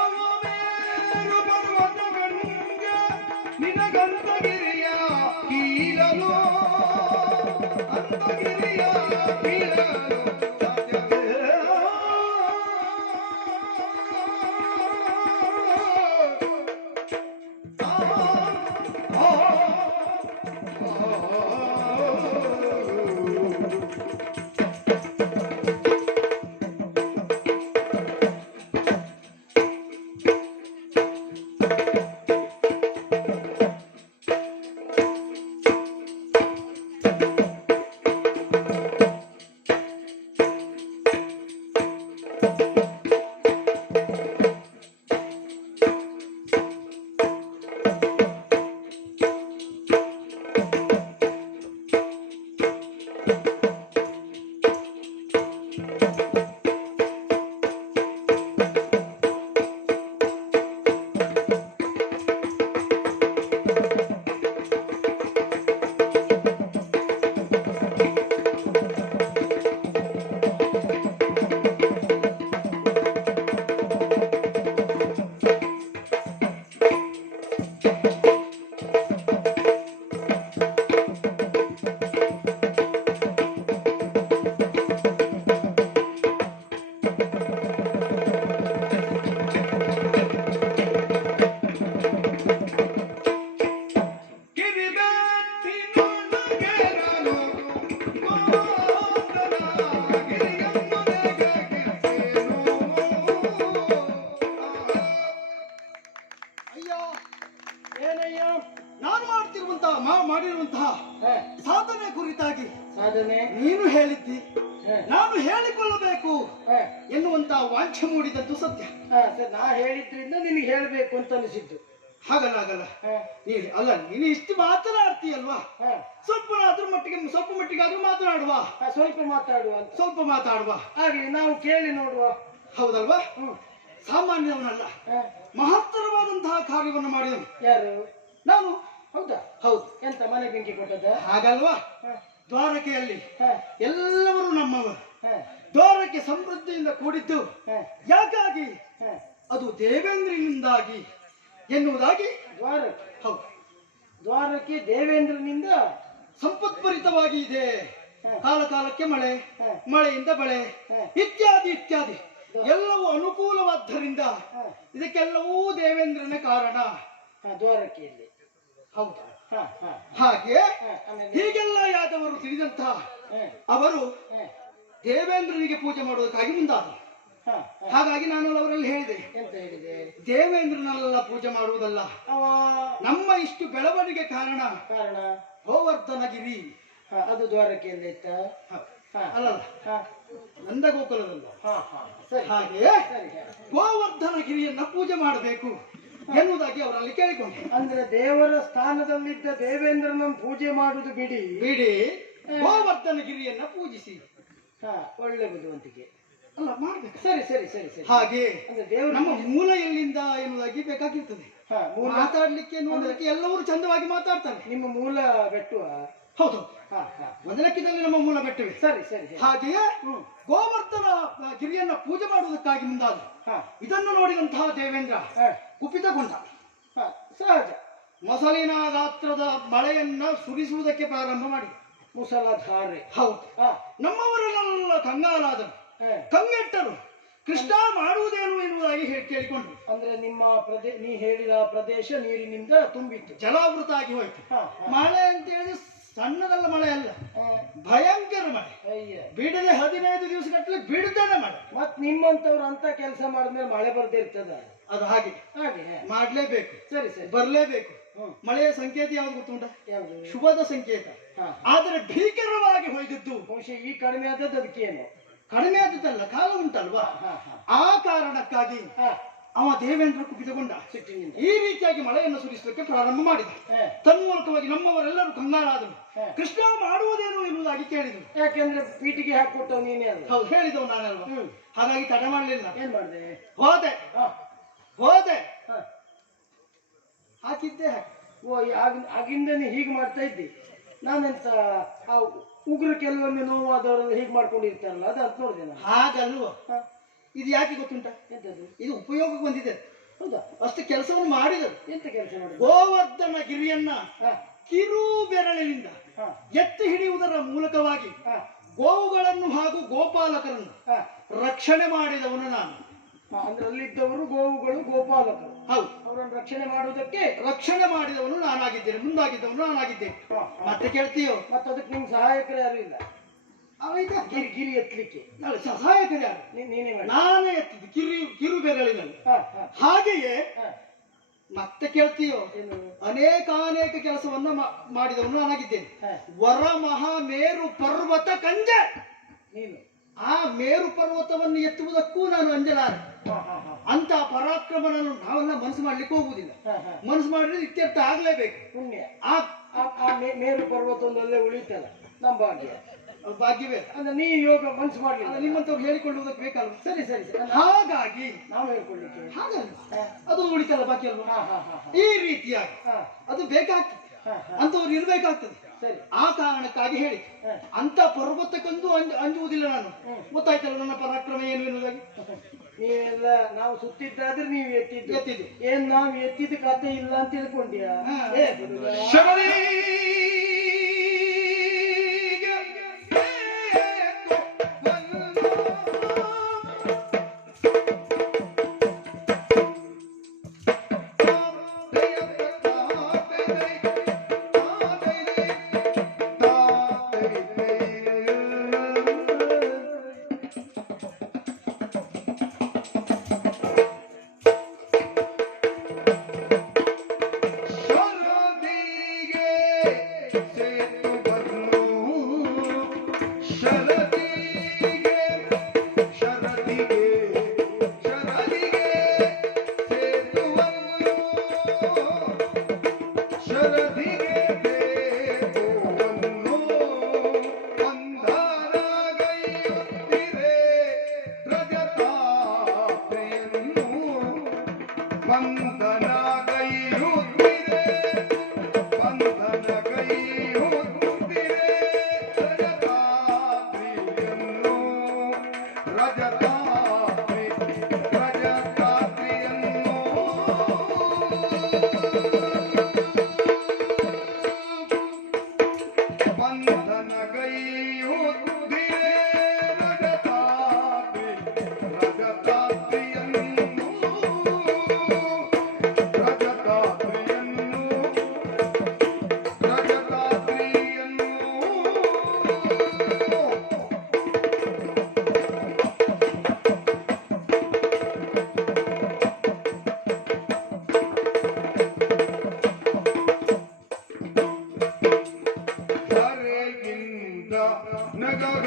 ವರಮಮೇರು ಪರ್ವತಗಂಗ ನಿನಗಂತಗಿರಿಯ ಕೀಳಲು ಅಂತಗಿರಿಯ ಕೀಳಲು ಸಾಧ್ಯವೇ ಅಯ್ಯ, ಏನಯ್ಯ ನಾನು ಮಾಡಿರುವಂತಹ ಹ, ಸಾಧನೆ ಕುರಿತಾಗಿ ಸಾಧನೆ ನೀನು ಹೇಳಿದ್ದಿ, ಹ, ನಾನು ಹೇಳಿಕೊಳ್ಳಬೇಕು ಹ, ಎನ್ನುವಂತಹ ವಾಂಛೆ ಮೂಡಿದದ್ದು ಸತ್ಯ. ಹ, ಸರ್, ನಾ ಹೇಳಿದ್ರಿಂದ ನಿನಗೆ ಹೇಳ್ಬೇಕು ಅಂತ ಅನಿಸಿದ್ದು. ಹಾಗಲ್ಲ ಹ, ನೀನು ಇಷ್ಟು ಮಾತನಾಡ್ತೀಯಲ್ವಾ, ಹ, ಸ್ವಲ್ಪ ಮಟ್ಟಿಗಾದ್ರೂ ಮಾತನಾಡುವ, ಹ, ಸ್ವಲ್ಪ ಮಾತಾಡುವ ಅಂತ. ಸ್ವಲ್ಪ ಮಾತಾಡುವ. ಆಗ್ಲಿ, ನಾವು ಕೇಳಿ ನೋಡುವ. ಹೌದಲ್ವಾ? ಹ್ಮ್. ಸಾಮಾನ್ಯವನಲ್ಲ, ಹ, ಮಹತ್ತರವಾದಂತಹ ಕಾರ್ಯವನ್ನು ಮಾಡಿದನು ಯಾರು? ನಾನು. ಹೌದಾ? ಹೌದು. ಎಂತ ಮನೆ ಬೆಂಕಿ ಕೊಟ್ಟದ? ಹಾಗಲ್ವಾ? ಹ, ದ್ವಾರಕೆಯಲ್ಲಿ ಹ, ಎಲ್ಲರೂ ನಮ್ಮವರು. ಹ, ದ್ವಾರಕೆ ಸಮೃದ್ಧಿಯಿಂದ ಕೂಡಿದ್ದು ಹ, ಯಾಕಾಗಿ? ಹ. ಅದು ದೇವೇಂದ್ರನಿಂದಾಗಿ ಎನ್ನುವುದಾಗಿ. ದ್ವಾರಕ್ಕೆ ಹೌದು, ದ್ವಾರಕ್ಕೆ ದೇವೇಂದ್ರನಿಂದ ಸಂಪತ್ಭರಿತವಾಗಿ ಇದೆ. ಹ. ಕಾಲ ಕಾಲಕ್ಕೆ ಮಳೆ, ಹ. ಮಳೆಯಿಂದ ಬೆಳೆ, ಹ. ಇತ್ಯಾದಿ ಇತ್ಯಾದಿ ಎಲ್ಲವೂ ಅನುಕೂಲವಾದ್ದರಿಂದ ಹ, ಇದಕ್ಕೆಲ್ಲವೂ ದೇವೇಂದ್ರನ ಕಾರಣ. ಹ, ದ್ವಾರಕೆಯಲ್ಲಿ. ಹೌದಾ? ಹ, ಹ, ಹಾಗೆ ಹ, ಆಮೇಲೆ? ಹೀಗೆಲ್ಲ ಯಾದವರು ತಿಳಿದಂತಹ ಹ, ಅವರು ಹ, ದೇವೇಂದ್ರನಿಗೆ ಪೂಜೆ ಮಾಡುವುದಕ್ಕಾಗಿ ಮುಂದಾದರು. ಹ, ಹ. ಹಾಗಾಗಿ ನಾನು ಅವರಲ್ಲಿ ಹೇಳಿದೆ, ಎಂತ ಹೇಳಿದೆ? ದೇವೇಂದ್ರನೆಲ್ಲ ಪೂಜೆ ಮಾಡುವುದಲ್ಲ, ಅವ ನಮ್ಮ ಇಷ್ಟು ಬೆಳವಣಿಗೆ ಕಾರಣ ಕಾರಣ? ಗೋವರ್ಧನಗಿರಿ. ಹ, ಅದು ದ್ವಾರಕೆಯಲ್ಲಿ ಇತ್ತ? ಹ, ಹ, ಅಲ್ಲಲ್ಲ, ಹ, ನಂದಗೋಕುಲದಲ್ಲ. ಹ, ಹ, ಸರಿ ಹಾಗೆ ಸರಿ. ಗೋವರ್ಧನಗಿರಿಯನ್ನ ಪೂಜೆ ಮಾಡಬೇಕು ಎನ್ನುವುದಾಗಿ ಅವರಲ್ಲಿ ಕೇಳಿಕೊಂಡೆ. ಅಂದ್ರೆ ದೇವರ ಸ್ಥಾನದಲ್ಲಿದ್ದ ದೇವೇಂದ್ರನ ಪೂಜೆ ಮಾಡುದು ಬಿಡಿ. ಬಿಡಿ, ಗೋವರ್ಧನಗಿರಿಯನ್ನ ಪೂಜಿಸಿ. ಹ, ಒಳ್ಳೆ ಬುದ್ಧಿವಂತಿಕೆ. ಅಲ್ಲ, ಮಾಡ್ಬೇಕು. ಸರಿ ಸರಿ ಸರಿ ಸರಿ. ಹಾಗೆ ಅಂದ್ರೆ ದೇವರು ನಮ್ಮ ಮೂಲ ಎಲ್ಲಿಂದ ಎನ್ನುವುದಾಗಿ ಬೇಕಾಗಿರ್ತದೆ. ಹ, ಮೂಲ. ಮಾತಾಡ್ಲಿಕ್ಕೆ ನೋಡ್ಲಿಕ್ಕೆ ಎಲ್ಲವರು ಚಂದವಾಗಿ ಮಾತಾಡ್ತಾರೆ. ನಿಮ್ಮ ಮೂಲ ಬೆಟ್ಟುವ? ಹೌದು, ಹ, ಹ. ಒಂದು ಲೆಕ್ಕದಲ್ಲಿ ನಮ್ಮ ಮೂಲ ಬೆಟ್ಟವೆ. ಸರಿ ಸರಿ ಸರಿ. ಹಾಗೆಯೇ ಹ್ಮ್. ಗೋವರ್ಧನ ಗಿರಿಯನ್ನ ಪೂಜೆ ಮಾಡುವುದಕ್ಕಾಗಿ ಮುಂದಾದ. ಹ, ಇದನ್ನು ನೋಡಿದಂತಹ ದೇವೇಂದ್ರ ಹ, ಕುಪಿತಗೊಂಡ. ಹ, ಸಹಜ. ಮೊಸಲಿನ ಗಾತ್ರದ ಮಳೆಯನ್ನ ಸುರಿಸುವುದಕ್ಕೆ ಪ್ರಾರಂಭ ಮಾಡಿ. ಮುಸಲಧಾರೆ. ಹೌದು, ಹ, ನಮ್ಮವರೆಲ್ಲ ಕಂಗಾಲಾದರು, ಹ. ಕಂಗೆಟ್ಟರು. ಕೃಷ್ಣ ಮಾಡುವುದೇನು ಎನ್ನುವುದಾಗಿ ಕೇಳಿಕೊಂಡ್ರು. ಅಂದ್ರೆ ನಿಮ್ಮ ನೀ ಹೇಳಿದ ಪ್ರದೇಶ ನೀರಿನಿಂದ ತುಂಬಿತ್ತು, ಜಲಾವೃತ ಆಗಿ ಹೋಯ್ತು. ಹ, ಹ. ಮಳೆ ಅಂತ ಹೇಳಿದ್ರೆ ಸಣ್ಣದಲ್ಲ ಮಳೆ ಅಲ್ಲ, ಭಯಂಕರ ಮಳೆ. ಅಯ್ಯ, ಬಿಡದೆ 15 ದಿವಸ ಗಟ್ಟಲೆ ಬಿಡದೇನೆ ಮಳೆ. ಮತ್ ನಿಮ್ಮಂತವ್ರು ಅಂತ ಕೆಲಸ ಮಾಡಿದ್ಮೇಲೆ ಮಳೆ ಬರ್ದೇ ಇರ್ತದ. ಅದು ಹಾಗೆ ಹಾಗೆ ಮಾಡ್ಲೇಬೇಕು, ಸರಿ ಸರಿ ಬರ್ಲೇಬೇಕು. ಹ್ಮ್. ಮಳೆಯ ಸಂಕೇತ ಯಾವ್ದು ಗೊತ್ತುಂಟ? ಯಾವ್ದು? ಶುಭದ ಸಂಕೇತ. ಹಾ. ಆದರೆ ಭೀಕರವಾಗಿ ಹೊಯ್ದದ್ದು ಬಹುಶಃ ಈ ಕಡಿಮೆ ಆದದ್ದು ಅದಕ್ಕೇನು? ಕಡಿಮೆ ಆದದ್ದಲ್ಲ, ಕಾಲ ಉಂಟಲ್ವಾ, ಹಾ ಹಾ ಆ ಕಾರಣಕ್ಕಾಗಿ ಹಾ ಅವ ದೇವೇಂದ್ರ ಕುಪಿತಗೊಂಡ ಸಿಟ್ಟಿನಿಂದ ಈ ರೀತಿಯಾಗಿ ಮಳೆಯನ್ನು ಸುರಿಸಲಿಕ್ಕೆ ಪ್ರಾರಂಭ ಮಾಡಿದ. ಹಾ. ತನ್ಮೂಲಕವಾಗಿ ನಮ್ಮವರೆಲ್ಲರೂ ಕಂಗಾಲಾದರು. ಹಾ. ಕೃಷ್ಣ ಮಾಡುವುದೇನು ಎನ್ನುವುದಾಗಿ ಕೇಳಿದರು. ಯಾಕೆಂದ್ರೆ ಪೀಟಿಗೆ ಹಾಕೊಟ್ಟವ್ ನೀನೇ ಅಲ್ಲ. ಹೌದು, ಹೇಳಿದವು ನಾನಲ್ವಾ. ಹ್ಮ್. ಹಾಗಾಗಿ ತಡೆ ಮಾಡಲಿಲ್ಲ. ಏನ್ ಮಾಡಿದೆ? ಹೋದೆ ಹಾ ಹೋದೆ ಹಾ. ಹಾಕಿದ್ದೆ ಹಾಕಿ. ಓ ಆಗಿಂದನೇ ಹೀಗೆ ಮಾಡ್ತಾ ಇದ್ದೆ. ನಾನೆಂತ ಆ ಉಗ್ರ ಕೆಲವೊಮ್ಮೆ ನೋವಾದವರೆಲ್ಲ ಹೀಗೆ ಮಾಡ್ಕೊಂಡಿರ್ತಾರಲ್ಲ ಅದು ಅಂತ ನೋಡಿದೆ ನಾನು. ಹಾಗಲ್ವ, ಹಾ. ಇದು ಯಾಕೆ ಗೊತ್ತುಂಟ? ಎಂತದ್ದು? ಇದು ಉಪಯೋಗಕ್ಕೆ ಬಂದಿದೆ. ಹೌದಾ? ಅಷ್ಟು ಕೆಲಸವನ್ನು ಮಾಡಿದರು. ಎಂತ ಕೆಲಸ ಮಾಡಿದೆ? ಗೋವರ್ಧನ ಗಿರಿಯನ್ನ ಹಾ ಕಿರು ಬೆರಳಿನಿಂದ ಹಾ ಎತ್ತಿ ಹಿಡಿಯುವುದರ ಮೂಲಕವಾಗಿ ಹಾ ಗೋವುಗಳನ್ನು ಹಾಗೂ ಗೋಪಾಲಕರನ್ನು ಹಾ ರಕ್ಷಣೆ ಮಾಡಿದವನು ನಾನು. ಹಾ, ಅಂದ್ರೆ ಅಲ್ಲಿದ್ದವರು ಗೋವುಗಳು ಗೋಪಾಲಕರು, ಹೌದು, ಅವರನ್ನು ರಕ್ಷಣೆ ಮಾಡುವುದಕ್ಕೆ ರಕ್ಷಣೆ ಮಾಡಿದವನು ನಾನಾಗಿದ್ದೇನೆ, ಮುಂದಾಗಿದ್ದವನು ನಾನಾಗಿದ್ದೇನೆ. ಹಾ, ಹಾ. ಮತ್ತೆ ಕೇಳ್ತೀಯೋ? ಮತ್ತೆ ಅದಕ್ಕೆ ನಿಮ್ಗೆ ಸಹಾಯಕರು ಯಾರು ಇಲ್ಲ? ಆಯ್ತಾ, ಗಿರಿ ಗಿರಿ ಎತ್ತಲಿಕ್ಕೆ ಸಹಾಯಕರು ಯಾರು? ನೀನೇ ಮಾಡಿ. ನಾನೇ ಎತ್ತಿದ್ದು ಕಿರು ಬೆರಳಿನಲ್ಲಿ. ಹಾ ಹಾ ಹಾಗೆಯೇ ಹಾ. ಮತ್ತೆ ಕೇಳ್ತೀಯೋ? ಏನು? ಅನೇಕ ಕೆಲಸವನ್ನು ಮಾಡಿದವನು ನಾನಾಗಿದ್ದೇನೆ. ಹಾ. ವರ ಮಹಾಮೇರು ಪರ್ವತ ಕಂಜೆ, ನೀನು. ಆ ಮೇರು ಪರ್ವತವನ್ನು ಎತ್ತುವುದಕ್ಕೂ ನಾನು ಅಂಜಲಾರೆ. ಹಾ ಹಾ ಹಾ ಅಂತ ಪರಾಕ್ರಮನನ್ನು ನಾವೆಲ್ಲ ಮನಸ್ಸು ಮಾಡ್ಲಿಕ್ಕೆ ಹೋಗುವುದಿಲ್ಲ. ಹಾ ಹಾ. ಮನಸ್ಸು ಮಾಡಿದ್ರೆ ಇತ್ಯರ್ಥ ಆಗ್ಲೇಬೇಕು. ಪುಣ್ಯ. ಆ ಮೇರು ಪರ್ವತ ಒಂದಲ್ಲೇ ಉಳಿತಲ್ಲ, ನಮ್ಮ ಭಾಗ್ಯ. ಭಾಗ್ಯವೇ. ಅಂದ್ರೆ ನೀ ಯೋಗ ಮನ್ಸು ಮಾಡ್ಲಿಲ್ಲ. ನಿಮ್ಮಂತವ್ರು ಹೇಳಿಕೊಳ್ಳುವುದಕ್ಕೆ ಬೇಕಲ್ವ? ಸರಿ ಸರಿ ಸರಿ. ಹಾಗಾಗಿ ನಾವು ಹೇಳ್ಕೊಳ್ಳಿಕ್ಕೆ. ಹಾಗಲ್ಲ, ಹಾ ಅದು ಉಳಿತಲ್ಲ ಬಾಕಿ ಅಲ್ವಾ? ಹಾ ಹಾ ಹಾ ಹಾ. ಈ ರೀತಿಯಾಗಿ ಹಾ ಅದು ಬೇಕಾಗ್ತದೆ, ಹಾ ಹಾ. ಅಂತವ್ರು ಇರ್ಬೇಕಾಗ್ತದೆ. ಸರಿ. ಆ ಕಾರಣಕ್ಕಾಗಿ ಹೇಳಿ ಹಾ. ಅಂತ ಪರ್ವತಕ್ಕೊಂದು ಅಂಜುವುದಿಲ್ಲ ನಾನು. ಹ್ಮ್. ಗೊತ್ತಾಯ್ತಲ್ಲ ನನ್ನ ಪರಾಕ್ರಮ ಏನು ಎನ್ನುವುದಾಗಿ. ನೀವೆಲ್ಲ ನಾವು ಸುತ್ತಿದ್ದಾದ್ರೆ ನೀವು ಎತ್ತಿದ್ದು. ಎತ್ತಿದ್ದು. ಏನ್ ನಾವು ಎತ್ತಿದ ಕತೆ ಇಲ್ಲ ಅಂತ ತಿಳ್ಕೊಂಡ್ಯಾ? ಹಾ. ಏ ಬಿಡುಗ. ನಗರ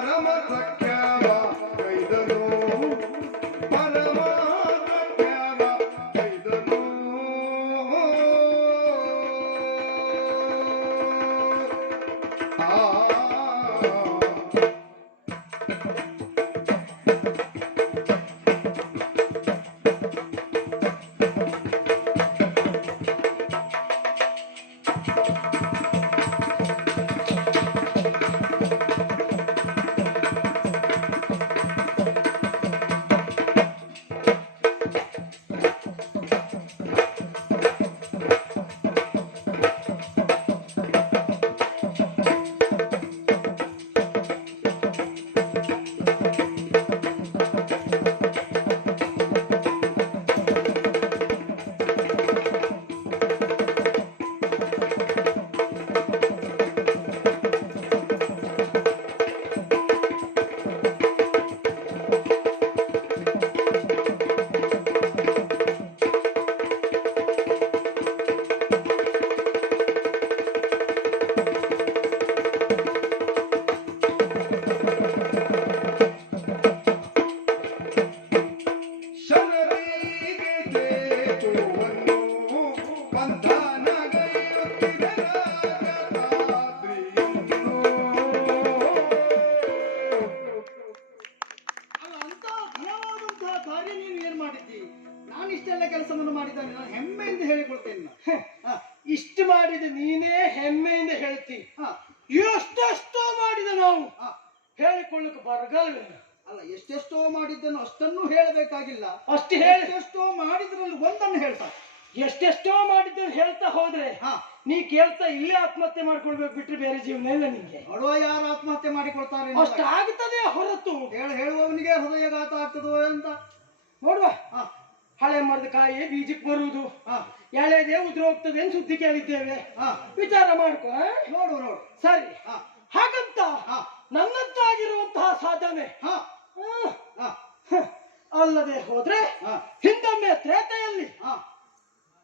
ಪರಮ ಸಖ್ಯಾವ ಕೈದನು ಪರಮ ಸಖ್ಯಾವ ಕೈದನು ಆ ಅಲ್ಲ ಅಂತ ಘನವಾದಂತಹ ಕಾರ್ಯ ನೀನು ಏನ್ ಮಾಡಿದ್ದಿ? ನಾನು ಇಷ್ಟೆಲ್ಲ ಕೆಲಸವನ್ನು ಮಾಡಿದ್ದಾನೆ, ನಾನು ಹೆಮ್ಮೆಯಿಂದ ಹೇಳಿಕೊಳ್ತೇನೆ ನಾನು. ಹ, ಇಷ್ಟು ಮಾಡಿದ ನೀನೇ ಹೆಮ್ಮೆಯಿಂದ ಹೇಳ್ತಿ. ಹ, ಎಷ್ಟೆಷ್ಟೋ ಮಾಡಿದ ನಾವು ಹ. ಹೇಳಿಕೊಳ್ಳಕ್ಕೆ ಬರಗಾಲವೇನು? ಅಲ್ಲ, ಎಷ್ಟೆಷ್ಟೋ ಮಾಡಿದ್ದನ್ನು ಅಷ್ಟನ್ನು ಹೇಳಬೇಕಾಗಿಲ್ಲ. ಅಷ್ಟು ಹೇಳಿ ಎಷ್ಟೆಷ್ಟೋ ಮಾಡಿದ್ರಲ್ಲಿ ಒಂದನ್ನು ಹೇಳ್ತಾರೆ. ಎಷ್ಟೆಷ್ಟೋ ಮಾಡಿದ್ದನ್ನು ಹೇಳ್ತಾ ಹೋದ್ರೆ ಹ, ನೀ ಕೇಳ್ತಾ ಇಲ್ಲೇ ಆತ್ಮಹತ್ಯೆ ಮಾಡ್ಕೊಳ್ಬೇಕು ಬಿಟ್ರೆ ಬೇರೆ ಜೀವನ ಇಲ್ಲ ನಿಂಗೆ. ಬಡವ ಯಾರು ಆತ್ಮಹತ್ಯೆ ಮಾಡಿಕೊಳ್ತಾರೆ? ಅಷ್ಟು ಆಗ್ತದೆ ಹೊರತು ಹೇಳುವವನಿಗೆ ಹೃದಯಘಾತ ಆಗ್ತದೋ ಅಂತ ನೋಡುವ. ಹ, ಹಳೆ ಮರದ ಕಾಯಿ ಬೀಜಕ್ಕೆ ಬರುವುದು, ಹ, ಎಳೆದೇ ಉದುರು ಹೋಗ್ತದೆ ಅಂತ ಸುದ್ದಿ ಕೇಳಿದ್ದೇವೆ. ಹ. ವಿಚಾರ ಮಾಡ್ಕೊ. ನೋಡು ನೋಡು. ಸರಿ, ಹ, ಹಾಗಂತ ಹ, ನನ್ನಂತಾಗಿರುವಂತಹ ಸಾಧನೆ ಹ, ಆ, ಹ, ಹ, ಅಲ್ಲದೆ ಹೋದ್ರೆ ಹ, ಹಿಂದೊಮ್ಮೆ ತ್ರೇತೆಯಲ್ಲಿ ಹ,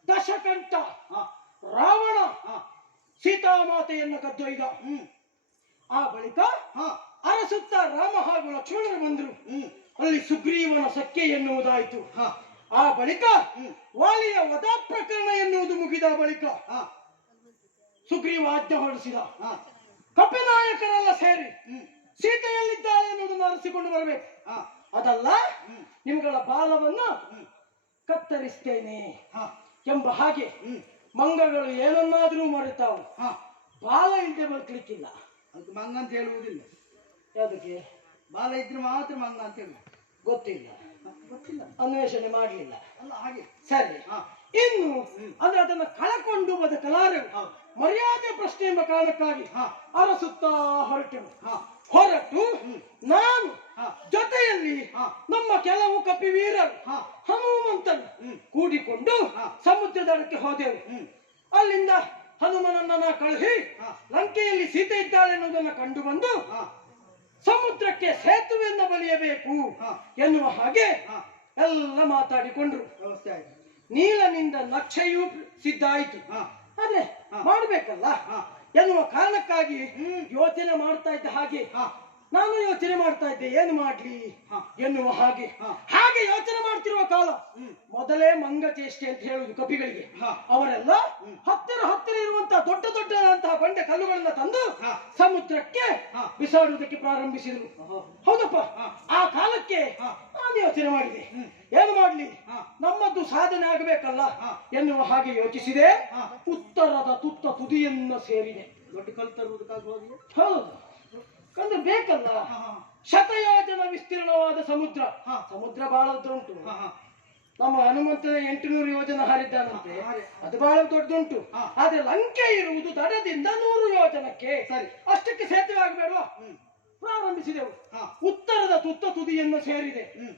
ದಶಕಂಠ ಹ, ರಾವಣ ಹ. ಸೀತಾಮಾತೆಯನ್ನು ಕದ್ದೊಯ್ದ. ಹ್ಮ್, ಆ ಬಳಿಕ ಹ, ಅರಸುತ್ತ ರಾಮ ಹಾಗೂ ಲಕ್ಷ್ಮಣರು ಬಂದ್ರು. ಹ್ಮ್, ಅಲ್ಲಿ ಸುಗ್ರೀವನ ಸಖ್ಯ ಎನ್ನುವುದಾಯಿತು. ಹ, ಆ ಬಳಿಕ ಹ್ಮ್, ವಾಲಿಯ ವಧಾ ಪ್ರಕರಣ ಎನ್ನುವುದು ಮುಗಿದ ಬಳಿಕ ಹ, ಸುಗ್ರೀವ ಆಜ್ಞೆ ಹೊರಡಿಸಿದ. ಹ, ಕಪಿನಾಯಕರೆಲ್ಲ ಸೇರಿ ಹ್ಮ್, ಸೀತೆಯಲ್ಲಿದ್ದಾಳೆ ಎನ್ನುವುದನ್ನು ಅರಸಿಕೊಂಡು ಬರಬೇಕು. ಹ, ಅದಲ್ಲ, ಹ್ಮ್, ನಿಮ್ಗಳ ಬಾಲವನ್ನು ಹ್ಮ್, ಕತ್ತರಿಸ್ತೇನೆ ಹ, ಎಂಬ ಹಾಗೆ ಹ್ಮ್, ಮಂಗಗಳು ಏನನ್ನಾದ್ರೂ ಮರೆತಾವು, ಹ. ಬಾಲ ಇಲ್ಲದೆ ಬದುಕಲಿಕ್ಕಿಲ್ಲ. ಅದಕ್ಕೆ ಮಂಗ ಅಂತ ಹೇಳುವುದಿಲ್ಲ. ಯಾವುದಕ್ಕೆ? ಬಾಲ ಇದ್ರೆ ಮಾತ್ರ ಮಂಗ ಅಂತ ಹೇಳುದು. ಗೊತ್ತಿಲ್ಲ, ಗೊತ್ತಿಲ್ಲ. ಅನ್ವೇಷಣೆ ಮಾಡಲಿಲ್ಲ. ಅಲ್ಲ ಹಾಗೆ. ಸರಿ, ಹ, ಇನ್ನು ಅಂದ್ರೆ ಅದನ್ನ ಕಳಕೊಂಡು ಬದುಕಲಾರೆವು. ಹೌದು. ಮರ್ಯಾದೆ ಪ್ರಶ್ನೆ ಎಂಬ ಕಾರಣಕ್ಕಾಗಿ ಹ, ಅರಸುತ್ತಾ ಹೊರಟೆವು. ಹ, ಹೊರಟು ಹ್ಮ್, ನಾನು ಹ, ಜೊತೆಯಲ್ಲಿ ಹ, ನಮ್ಮ ಕೆಲವು ಕಪಿವೀರರು ಹ, ಹನುಮಂತನು ಹ್ಮ್, ಕೂಡಿಕೊಂಡು ಹ. ಸಮುದ್ರ ದಡಕ್ಕೆ ಹೋದೆವು. ಹ್ಮ್, ಅಲ್ಲಿಂದ ಹನುಮನನ್ನ ಕಳುಹಿ ಹ, ಲಂಕೆಯಲ್ಲಿ ಸೀತೆ ಇದ್ದಾಳೆ ಎನ್ನುವುದನ್ನು ಕಂಡು ಬಂದು ಹ, ಸಮುದ್ರಕ್ಕೆ ಸೇತುವೆಯನ್ನು ಬಲಿಯಬೇಕು ಹ, ಎನ್ನುವ ಹಾಗೆ ಹ. ಎಲ್ಲ ಮಾತಾಡಿಕೊಂಡ್ರು. ವ್ಯವಸ್ಥೆ ಆಯ್ತು. ನೀಲನಿಂದ ನಕ್ಷೆಯೂ ಸಿದ್ಧ ಆಯ್ತು. ಹ, ಆದ್ರೆ ಹ. ಮಾಡ್ಬೇಕಲ್ಲ ಹ, ಎನ್ನುವ ಕಾರಣಕ್ಕಾಗಿ ಹ್ಮ್, ಯೋಚನೆ ಮಾಡ್ತಾ ಇದ್ದ ಹಾಗೆ ಹ, ನಾನು ಯೋಚನೆ ಮಾಡ್ತಾ ಇದ್ದೆ, ಏನು ಮಾಡ್ಲಿ ಹ. ಎನ್ನುವ ಹಾಗೆ. ಹ. ಹಾಗೆ ಯೋಚನೆ ಮಾಡ್ತಿರುವ ಕಾಲ ಹ್ಮ್, ಮೊದಲೇ ಮಂಗಚೇಷ್ಟೆ ಅಂತ ಹೇಳುವುದು ಕಪಿಗಳಿಗೆ. ಹ. ಅವರೆಲ್ಲ ಹ್ಮ್. ಹತ್ತಿರ ಹತ್ತಿರ ಇರುವಂತಹ ದೊಡ್ಡ ದೊಡ್ಡದಂತಹ ಬಂಡೆ ಕಲ್ಲುಗಳನ್ನ ತಂದು ಹ. ಸಮುದ್ರಕ್ಕೆ ಹ. ಬಿಸಾಡುವುದಕ್ಕೆ ಪ್ರಾರಂಭಿಸಿದರು. ಓಹೋ. ಹೌದಪ್ಪ. ಹ. ಆ ಕಾಲಕ್ಕೆ ಹ. ನಾನು ಯೋಚನೆ ಮಾಡಿದೆ, ಹ್ಮ್. ಏನು ಮಾಡ್ಲಿ, ಹ. ನಮ್ಮದು ಸಾಧನೆ ಆಗಬೇಕಲ್ಲ ಹ. ಎನ್ನುವ ಹಾಗೆ ಯೋಚಿಸಿದೆ. ಹ. ಉತ್ತರದ ತುತ್ತ ತುದಿಯನ್ನು ಸೇರಿದೆ. ದೊಡ್ಡ ಕಲ್ ತರುವುದಕ್ಕಾಗಿ ಹೋಗಿ. ಹೌದು, ಅಂದ್ರೆ ಬೇಕಲ್ಲ. ಹ, ಹ, ಶತಯೋಜನ ವಿಸ್ತೀರ್ಣವಾದ ಸಮುದ್ರ. ಹ. ಸಮುದ್ರ ಬಹಳ ಉಂಟು. ಹ, ಹ. ನಮ್ಮ ಹನುಮಂತನ 800 ಯೋಜನ ಹಾರಿದ್ದಾನಂತೆ, ಹಾರೆ. ಅದು ಬಹಳ ದೊಡ್ಡದುಂಟು. ಹ. ಆದ್ರೆ ಲಂಕೆ ಇರುವುದು ದಡದಿಂದ 100 ಯೋಜನಕ್ಕೆ. ಸರಿ. ಅಷ್ಟಕ್ಕೆ ಸೇತುವೆ ಆಗಬೇಡವಾ? ಹ್ಮ್, ಪ್ರಾರಂಭಿಸಿದೆವು. ಹ. ಉತ್ತರದ ತುತ್ತ ತುದಿಯನ್ನು ಸೇರಿದೆ. ಹ್ಮ್,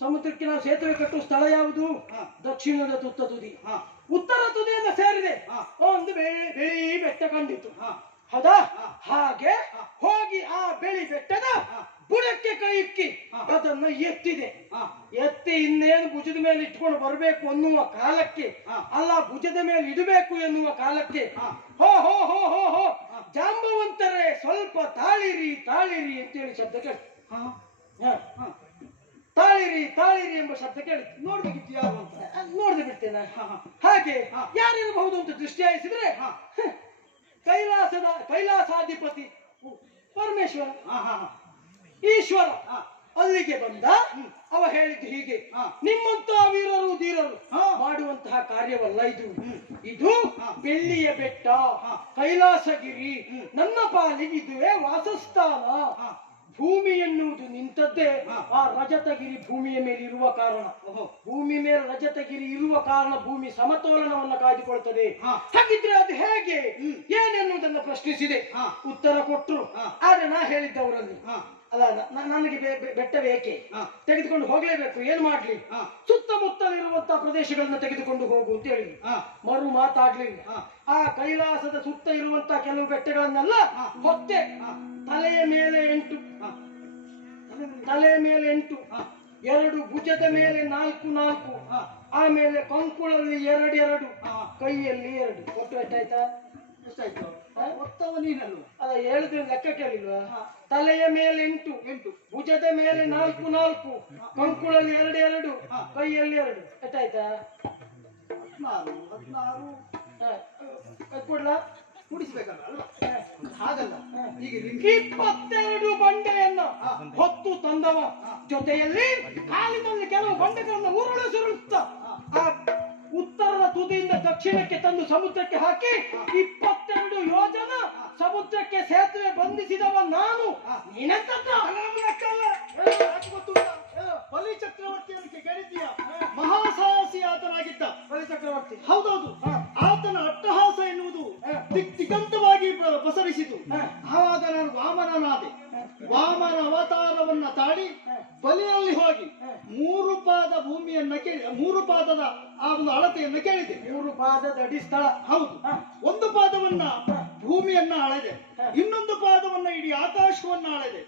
ಸಮುದ್ರಕ್ಕೆ ನಾವು ಸೇತುವೆ ಕಟ್ಟುವ ಸ್ಥಳ ಯಾವುದು? ಹ. ದಕ್ಷಿಣದ ತುತ್ತ ತುದಿ. ಹ. ಉತ್ತರ ತುದಿಯನ್ನು ಸೇರಿದೆ. ಹ. ಒಂದು ಬಿಳಿ ಬೆಟ್ಟ ಕಂಡಿತು. ಹ. ಹೌದಾ? ಹ. ಹಾಗೆ ಹ. ಹೋಗಿ ಆ ಬೆಳಿ ಬೆಟ್ಟದ ಹ. ಬುಡಕ್ಕೆ ಕೈ ಇಕ್ಕಿ ಹ. ಅದನ್ನು ಎತ್ತಿದೆ. ಹ. ಎತ್ತಿ ಇನ್ನೇನು ಭುಜದ ಮೇಲೆ ಇಟ್ಕೊಂಡು ಬರಬೇಕು ಅನ್ನುವ ಕಾಲಕ್ಕೆ, ಹ. ಅಲ್ಲ ಭುಜದ ಮೇಲೆ ಇಡಬೇಕು ಎನ್ನುವ ಕಾಲಕ್ಕೆ, ಹ. ಹೋ ಹೋ ಹೋ ಹೋ ಹೋ ಹ. ಜಾಂಬವಂತರೇ ಸ್ವಲ್ಪ ತಾಳಿರಿ ತಾಳಿರಿ ಅಂತೇಳಿ ಶಬ್ದ ಕೇಳಿ. ಹಾ ಹ. ಹಾ ತಾಳಿರಿ ತಾಳಿರಿ ಎಂಬ ಶಬ್ದ ಕೇಳಿ. ನೋಡ್ಬೇಕಿತ್ತು ಯಾರು ಅಂತ. ನೋಡ್ದೆ ಬಿಡ್ತೇನೆ. ಹಾ ಹಾ ಹಾಗೆ ಹಾ. ಯಾರಿರಬಹುದು ಅಂತ ದೃಷ್ಟಿ ಹಾಯಿಸಿದ್ರೆ ಹಾ ಕೈಲಾಸಾಧಿಪತಿ ಪರಮೇಶ್ವರ, ಹಾ ಹಾ ಹಾ ಈಶ್ವರ ಹಾ ಅಲ್ಲಿಗೆ ಬಂದ. ಅವ ಹೇಳಿದ್ದು ಹೀಗೆ, ಹಾ. ನಿಮ್ಮಂತ ವೀರರು ಧೀರರು ಹಾ. ಮಾಡುವಂತಹ ಕಾರ್ಯವಲ್ಲ ಇದು. ಇದು ಹಾ. ಬೆಳ್ಳಿಯ ಬೆಟ್ಟ, ಹಾ. ಕೈಲಾಸಗಿರಿ. ನನ್ನ ಪಾಲಿಗೆ ಇದುವೇ ವಾಸಸ್ಥಾನ. ಹಾ. ಭೂಮಿ ಎನ್ನುವುದು ನಿಂತದ್ದೇ ಹಾ. ಆ ರಜತಗಿರಿ ಭೂಮಿಯ ಮೇಲೆ ಇರುವ ಕಾರಣ. ಓಹೋ. ಭೂಮಿ ಮೇಲೆ ರಜತಗಿರಿ ಇರುವ ಕಾರಣ ಭೂಮಿ ಸಮತೋಲನವನ್ನು ಕಾಯ್ದುಕೊಳ್ತದೆ. ಹಾ. ಹಾಗಿದ್ರೆ ಅದು ಹೇಗೆ ಏನೆನ್ನುವುದನ್ನು ಪ್ರಶ್ನಿಸಿದೆ. ಹಾ. ಉತ್ತರ ಕೊಟ್ಟರು. ಹಾ. ಆದ್ರೆ ನಾ ಹೇಳಿದ್ದವರಲ್ಲಿ ಹಾ ಅಲ್ಲ, ನನಗೆ ಬೆಟ್ಟ ಬೇಕೆ, ಹಾ. ತೆಗೆದುಕೊಂಡು ಹೋಗ್ಲೇಬೇಕು, ಏನ್ ಮಾಡ್ಲಿ, ಹಾ. ಸುತ್ತಮುತ್ತಲಿರುವಂತಹ ಪ್ರದೇಶಗಳನ್ನ ತೆಗೆದುಕೊಂಡು ಹೋಗು ಅಂತ ಹೇಳಿ. ಹಾ. ಮರು ಮಾತಾಡ್ಲಿಲ್ಲ. ಹಾ. ಆ ಕೈಲಾಸದ ಸುತ್ತ ಇರುವಂತಹ ಕೆಲವು ಬೆಟ್ಟಗಳನ್ನೆಲ್ಲ ಹಾ. ಹೊತ್ತೆ. ಹಾ. ತಲೆಯ ಮೇಲೆ 8, ಹಾ. ತಲೆಯ ಮೇಲೆ 8, ಹಾ. 2 ಭುಜದ ಮೇಲೆ 4, ಹಾ. ಆಮೇಲೆ ಕಂಕುಳಲ್ಲಿ 2, ಹಾ. ಕೈಯಲ್ಲಿ 2, ಒಟ್ಟು ಎಷ್ಟಾಯ್ತಾ? ಎಷ್ಟಾಯ್ತು? ಒತ್ತವ ನೀನಲ್ವ? ಅಲ್ಲ, ಹೇಳಿದ್ರೆ ಲೆಕ್ಕ ಕೇಳಿಲ್ವಾ? ಹಾ. ತಲೆಯ ಮೇಲೆ 8, 8 ಭುಜದ ಮೇಲೆ 4, ಕಂಕುಳಲ್ಲಿ 2, ಹಾ. ಕೈಯಲ್ಲಿ 2, ಎಷ್ಟಾಯ್ತಾ? 16 ಕೊಡ್ಲಾ? ಕುಡಿಸ್ಬೇಕಲ್ಲ ಅಲ್ವಾ? ಹಾಗಲ್ಲ. ಈಗ 22 ಬಂಡೆಯನ್ನ ಹಾ. ಹೊತ್ತು ತಂದವ. ಜೊತೆಯಲ್ಲಿ ಕಾಲಿನಲ್ಲಿ ಕೆಲವು ಬಂಡೆಗಳನ್ನ ಸುರುಳುತ್ತ ಆ ಉತ್ತರದ ತುದಿಯಿಂದ ದಕ್ಷಿಣಕ್ಕೆ ತಂದು ಸಮುದ್ರಕ್ಕೆ ಹಾಕಿ 22 ಯೋಜನ ಸಮುದ್ರಕ್ಕೆ ಸೇತುವೆ ಬಂಧಿಸಿದವ ನಾನು. ನಿನಕ್ಕಲ್ಲ ಬಲಿ ಚಕ್ರವರ್ತಿಯನ್ನು ಕೇಳಿದ್ದೀಯ? ಮಹಾಸಾಹಸಿ ಆತನಾಗಿದ್ದ ಬಲಿ ಚಕ್ರವರ್ತಿ. ಹೌದೌದು. ಹಾ. ಆತನ ಅಟ್ಟಹಾಸ ಎನ್ನುವುದು ದಿಗಂತವಾಗಿ ಪ್ರಸರಿಸಿತು. ಆವಾಗ ನಾನು ವಾಮನನಾದೆ. ವಾಮನ ಅವತಾರವನ್ನ ತಾಳಿ ಬಲಿಯಲ್ಲಿ ಹೋಗಿ 3 ಪಾದ ಭೂಮಿಯನ್ನ ಕೇಳಿ 3 ಪಾದದ ಆ ಒಂದು ಅಳತೆಯನ್ನು ಕೇಳಿದೆ. 3 ಪಾದದ ಅಡಿ ಸ್ಥಳ. ಹೌದು. ಒಂದು ಪಾದವನ್ನ ಭೂಮಿಯನ್ನ ಅಳೆದೆ, ಇನ್ನೊಂದು ಪಾದವನ್ನ ಇಡೀ ಆಕಾಶವನ್ನ ಅಳೆದೆ,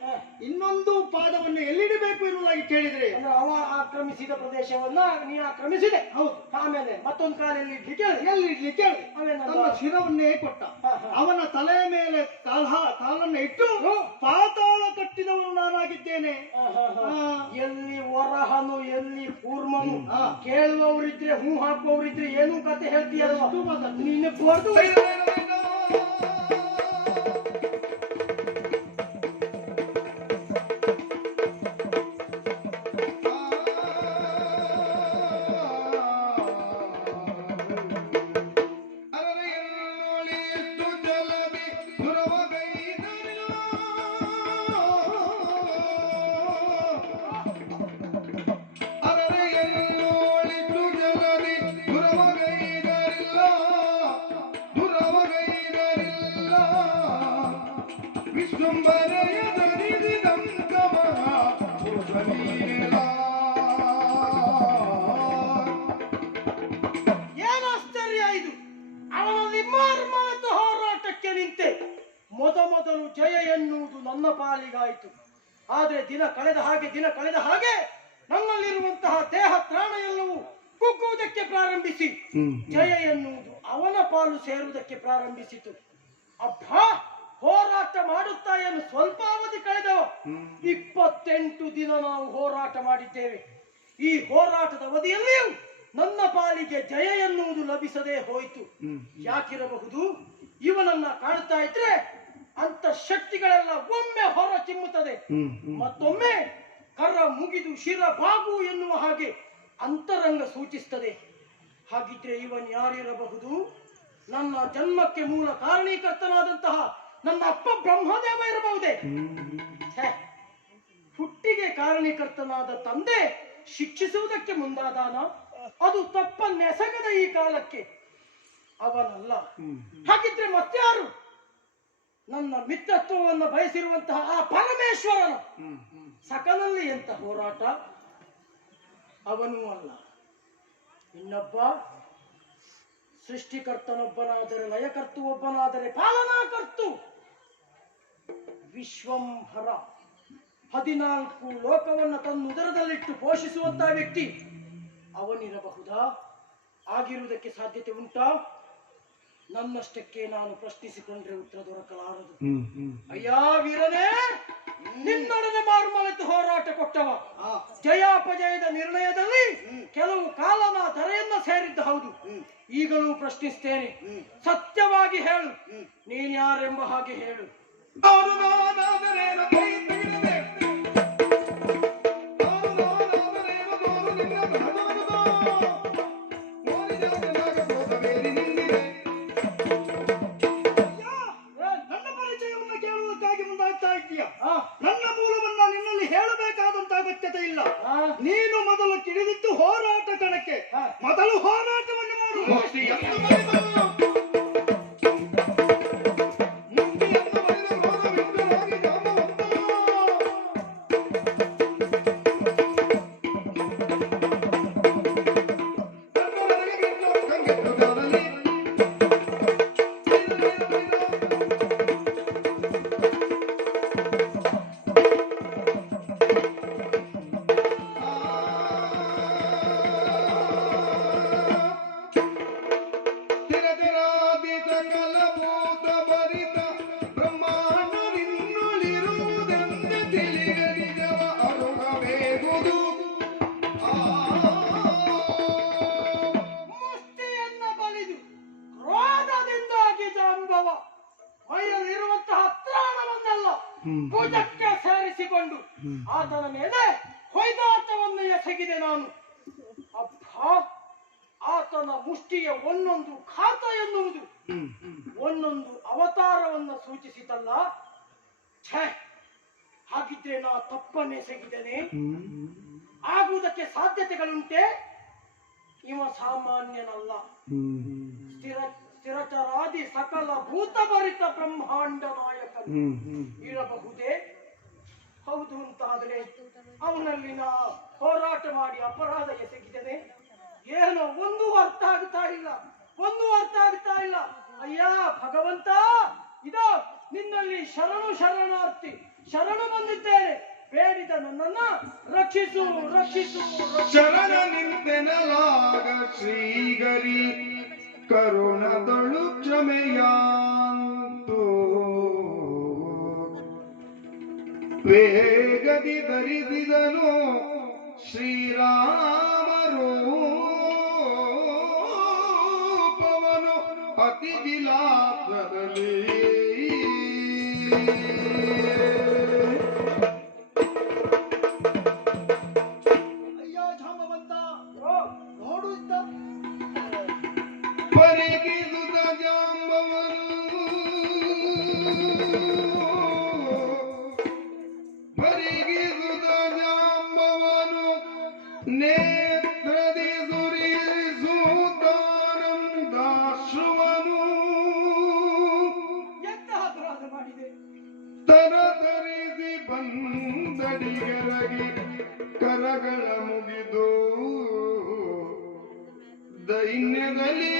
ಇನ್ನೊಂದು ಪಾದವನ್ನು ಎಲ್ಲಿಡಬೇಕು ಎನ್ನುವುದಾಗಿ ಕೇಳಿದ್ರೆ ಅಂದ್ರೆ ಅವ ಆಕ್ರಮಿಸಿದ ಪ್ರದೇಶವನ್ನ ನೀ ಆಕ್ರಮಿಸಿದೆ. ಹೌದು. ಆಮೇಲೆ ಮತ್ತೊಂದು ಕಾಲಲ್ಲಿ ಎಲ್ಲಿ ಇಡ್ಲಿ ಕೇಳಿದೆ. ಆಮೇಲೆ ತನ್ನ ಶಿರವನ್ನೇ ಕೊಟ್ಟ. ಹಾ. ಅವನ ತಲೆಯ ಮೇಲೆ ಕಾಲನ್ನ ಇಟ್ಟು ಪಾತಾಳ ಕಟ್ಟಿದವನು ನಾನಾಗಿದ್ದೇನೆ. ಎಲ್ಲಿ ವರಹನು ಎಲ್ಲಿ ಕೂರ್ಮನು ಹಾ. ಕೇಳುವವರಿದ್ರೆ ಹೂ ಹಾಕುವವರಿದ್ರೆ ಏನೂ ಕತೆ ಹೇಳ್ತೀಯಲ್ವ? ಎಷ್ಟು ಮಾತಾಡ್ತೀನಿ. ನಿನ್ನ ಕೊಡ್ದು ಏನಾಶ್ಚರ್ಯ ಇದು! ಅವನಲ್ಲಿ ಮಾರ್ಮಲದ ಹೋರಾಟಕ್ಕೆ ನಿಂತೆ ಮೊದಲು ಜಯ ಎನ್ನುವುದು ನನ್ನ ಪಾಲಿಗಾಯಿತು. ಆದ್ರೆ ದಿನ ಕಳೆದ ಹಾಗೆ ನನ್ನಲ್ಲಿರುವಂತಹ ದೇಹ ತ್ರಾಣ ಎಲ್ಲವೂ ಕುಗ್ಗುವುದಕ್ಕೆ ಪ್ರಾರಂಭಿಸಿ ಜಯ ಎನ್ನುವುದು ಅವನ ಪಾಲು ಸೇರುವುದಕ್ಕೆ ಪ್ರಾರಂಭಿಸಿತು. ಅಬ್ಬಾ, ಹೋರಾಟ ಮಾಡುತ್ತಾ ಏನು ಸ್ವಲ್ಪ ಅವಧಿ ಕಳೆದವ. 28 ದಿನ ನಾವು ಹೋರಾಟ ಮಾಡಿದ್ದೇವೆ. ಈ ಹೋರಾಟದ ಅವಧಿಯಲ್ಲಿಯೂ ನನ್ನ ಪಾಲಿಗೆ ಜಯ ಎನ್ನುವುದು ಲಭಿಸದೇ ಹೋಯಿತು. ಯಾಕಿರಬಹುದು? ಇವನನ್ನ ಕಾಣ್ತಾ ಇದ್ರೆ ಅಂತ ಶಕ್ತಿಗಳೆಲ್ಲ ಒಮ್ಮೆ ಹೊರ ಚಿಮ್ಮುತ್ತದೆ, ಮತ್ತೊಮ್ಮೆ ಕರ ಮುಗಿದು ಶಿರ ಬಾಗು ಎನ್ನುವ ಹಾಗೆ ಅಂತರಂಗ ಸೂಚಿಸ್ತದೆ. ಹಾಗಿದ್ರೆ ಇವನ್ ಯಾರಿರಬಹುದು? ನನ್ನ ಜನ್ಮಕ್ಕೆ ಮೂಲ ಕಾರಣೀಕರ್ತನಾದಂತಹ ನನ್ನ ಅಪ್ಪ ಬ್ರಹ್ಮದೇವ ಇರಬಹುದೇ? ಹುಟ್ಟಿಗೆ ಕಾರಣೀಕರ್ತನಾದ ತಂದೆ ಶಿಕ್ಷಿಸುವುದಕ್ಕೆ ಮುಂದಾದಾನ? ಅದು ತಪ್ಪನ್ನೆಸಗದ ಈ ಕಾಲಕ್ಕೆ ಅವನಲ್ಲ. ಹಾಗಿದ್ರೆ ಮತ್ಯಾರು? ನನ್ನ ಮಿತ್ರತ್ವವನ್ನು ಬಯಸಿರುವಂತಹ ಆ ಪರಮೇಶ್ವರನು. ಸಕಲಲ್ಲಿ ಎಂತ ಹೋರಾಟ? ಅವನೂ ಅಲ್ಲ. ಇನ್ನೊಬ್ಬ ಸೃಷ್ಟಿಕರ್ತನೊಬ್ಬನಾದರೆ, ಲಯಕರ್ತು ಒಬ್ಬನಾದರೆ ಪಾಲನಾಕರ್ತು ವಿಶ್ವಂಭರ. 14 ಲೋಕವನ್ನು ತನ್ನ ಉದರದಲ್ಲಿಟ್ಟು ಪೋಷಿಸುವಂತಹ ವ್ಯಕ್ತಿ ಅವನಿರಬಹುದಾ? ಆಗಿರುವುದಕ್ಕೆ ಸಾಧ್ಯತೆ ಉಂಟಾ? ನನ್ನಷ್ಟಕ್ಕೆ ನಾನು ಪ್ರಶ್ನಿಸಿಕೊಂಡ್ರೆ ಉತ್ತರ ದೊರಕಲಾರದು. ಅಯ್ಯ ವೀರನೇ, ನಿನ್ನೊಡನೆ ಮಾರುಮಲೆತು ಹೋರಾಟ ಕೊಟ್ಟವ, ಜಯಾಪಜಯದ ನಿರ್ಣಯದಲ್ಲಿ ಕೆಲವು ಕಾಲನ ಧರೆಯನ್ನ ಸೇರಿದ್ದ ಹೌದು. ಈಗಲೂ ಪ್ರಶ್ನಿಸ್ತೇನೆ, ಸತ್ಯವಾಗಿ ಹೇಳು, ನೀನ್ ಯಾರೆಂಬ ಹಾಗೆ ಹೇಳು. ನನ್ನ ಪರಿಚಯವನ್ನು ಕೇಳುವುದಕ್ಕಾಗಿ ಮುಂದಾಗ್ತಾ ಇದ್ದೀಯ. ನನ್ನ ಮೂಲವನ್ನ ನಿನ್ನಲ್ಲಿ ಹೇಳಬೇಕಾದಂತ ಅಗತ್ಯತೆ ಇಲ್ಲ. ನೀನು ಮೊದಲು ತಿಳಿದಿದ್ದು ಹೋರಾಟ ಕಣಕ್ಕೆ, ಮೊದಲು ಹೋರಾಟವನ್ನು ಮಾಡು. ಮುಷ್ಟಿಯನ್ನ ಬಲಿದು ಕ್ರೋಧದಿಂದಾಗಿ ಜಾಂಬವ ಮೈಯಲ್ಲಿರುವಂತಹ ತ್ರಾಣವನ್ನೆಲ್ಲ ಭುಜಕ್ಕೆ ಸೇರಿಸಿಕೊಂಡು ಆತನ ಮೇಲೆ ಹೊಯ್ದಾಟವನ್ನು ಎಸಗಿದೆ ನಾನು. ಅಬ್ಬಾ, ಆತನ ಮುಷ್ಟಿಯ ಒಂದೊಂದು ಖಾತ ಎನ್ನುವುದು ಒಂದೊಂದು ಅವತಾರವನ್ನು ಸೂಚಿಸಿತಲ್ಲ. ಛೇ, ಹಾಗಿದ್ರೆ ನಾ ತಪ್ಪನ್ನೆಸಗಿದ್ದೇನೆ. ಆಗುವುದಕ್ಕೆ ಸಾಧ್ಯತೆಗಳುಂಟೆ. ಇವ ಸಾಮಾನ್ಯನಲ್ಲ, ಸ್ಥಿರಚರಾದಿ ಸಕಲ ಭೂತಭರಿತ ಬ್ರಹ್ಮಾಂಡ ನಾಯಕನು ಇರಬಹುದೇ? ಹೌದು ಅಂತಾದರೆ ಅವನಲ್ಲಿ ನಾ ಹೋರಾಟ ಮಾಡಿ ಅಪರಾಧ ಎಸಗಿದ್ದೇನೆ. ಏನೋ ಒಂದು ಅರ್ಥ ಆಗ್ತಾ ಇಲ್ಲ. ಅಯ್ಯ ಭಗವಂತ, ಇದೋ ನಿನ್ನಲ್ಲಿ ಶರಣಾರ್ಥಿ ಶರಣು ಬಂದಿದ್ದೇನೆ. ಬೇಡಿದ ನನ್ನನ್ನ ರಕ್ಷಿಸು. ಶರಣ ನಿಂತೆನಲಾಗ ಶ್ರೀಗರಿ ಕರುಣದೊಳು ಕ್ಷಮೆಯಾಂತು ವೇಗದಿ ಧರಿಸಿದನು ಶ್ರೀರಾಮರೂಪವನು ಅತಿ ವಿಲಾಸದಲ್ಲಿ. ನೋಡು ಇದ್ದ ಪರಿಗಿಸುತ್ತ ಜಾಂಬವನು ನೇತ್ರದಿ ಸುರಿಸುತ್ತಾನಂದಾಶ್ರುವನು ಎಂತಹ ಅಪರಾಧ ಮಾಡಿದೆ? ತರತರಿಸಿ ಬಂದಡಿಗರಗಿ ಕರಗಳ ಮುಗಿದು ದೈನ್ಯದಲ್ಲಿ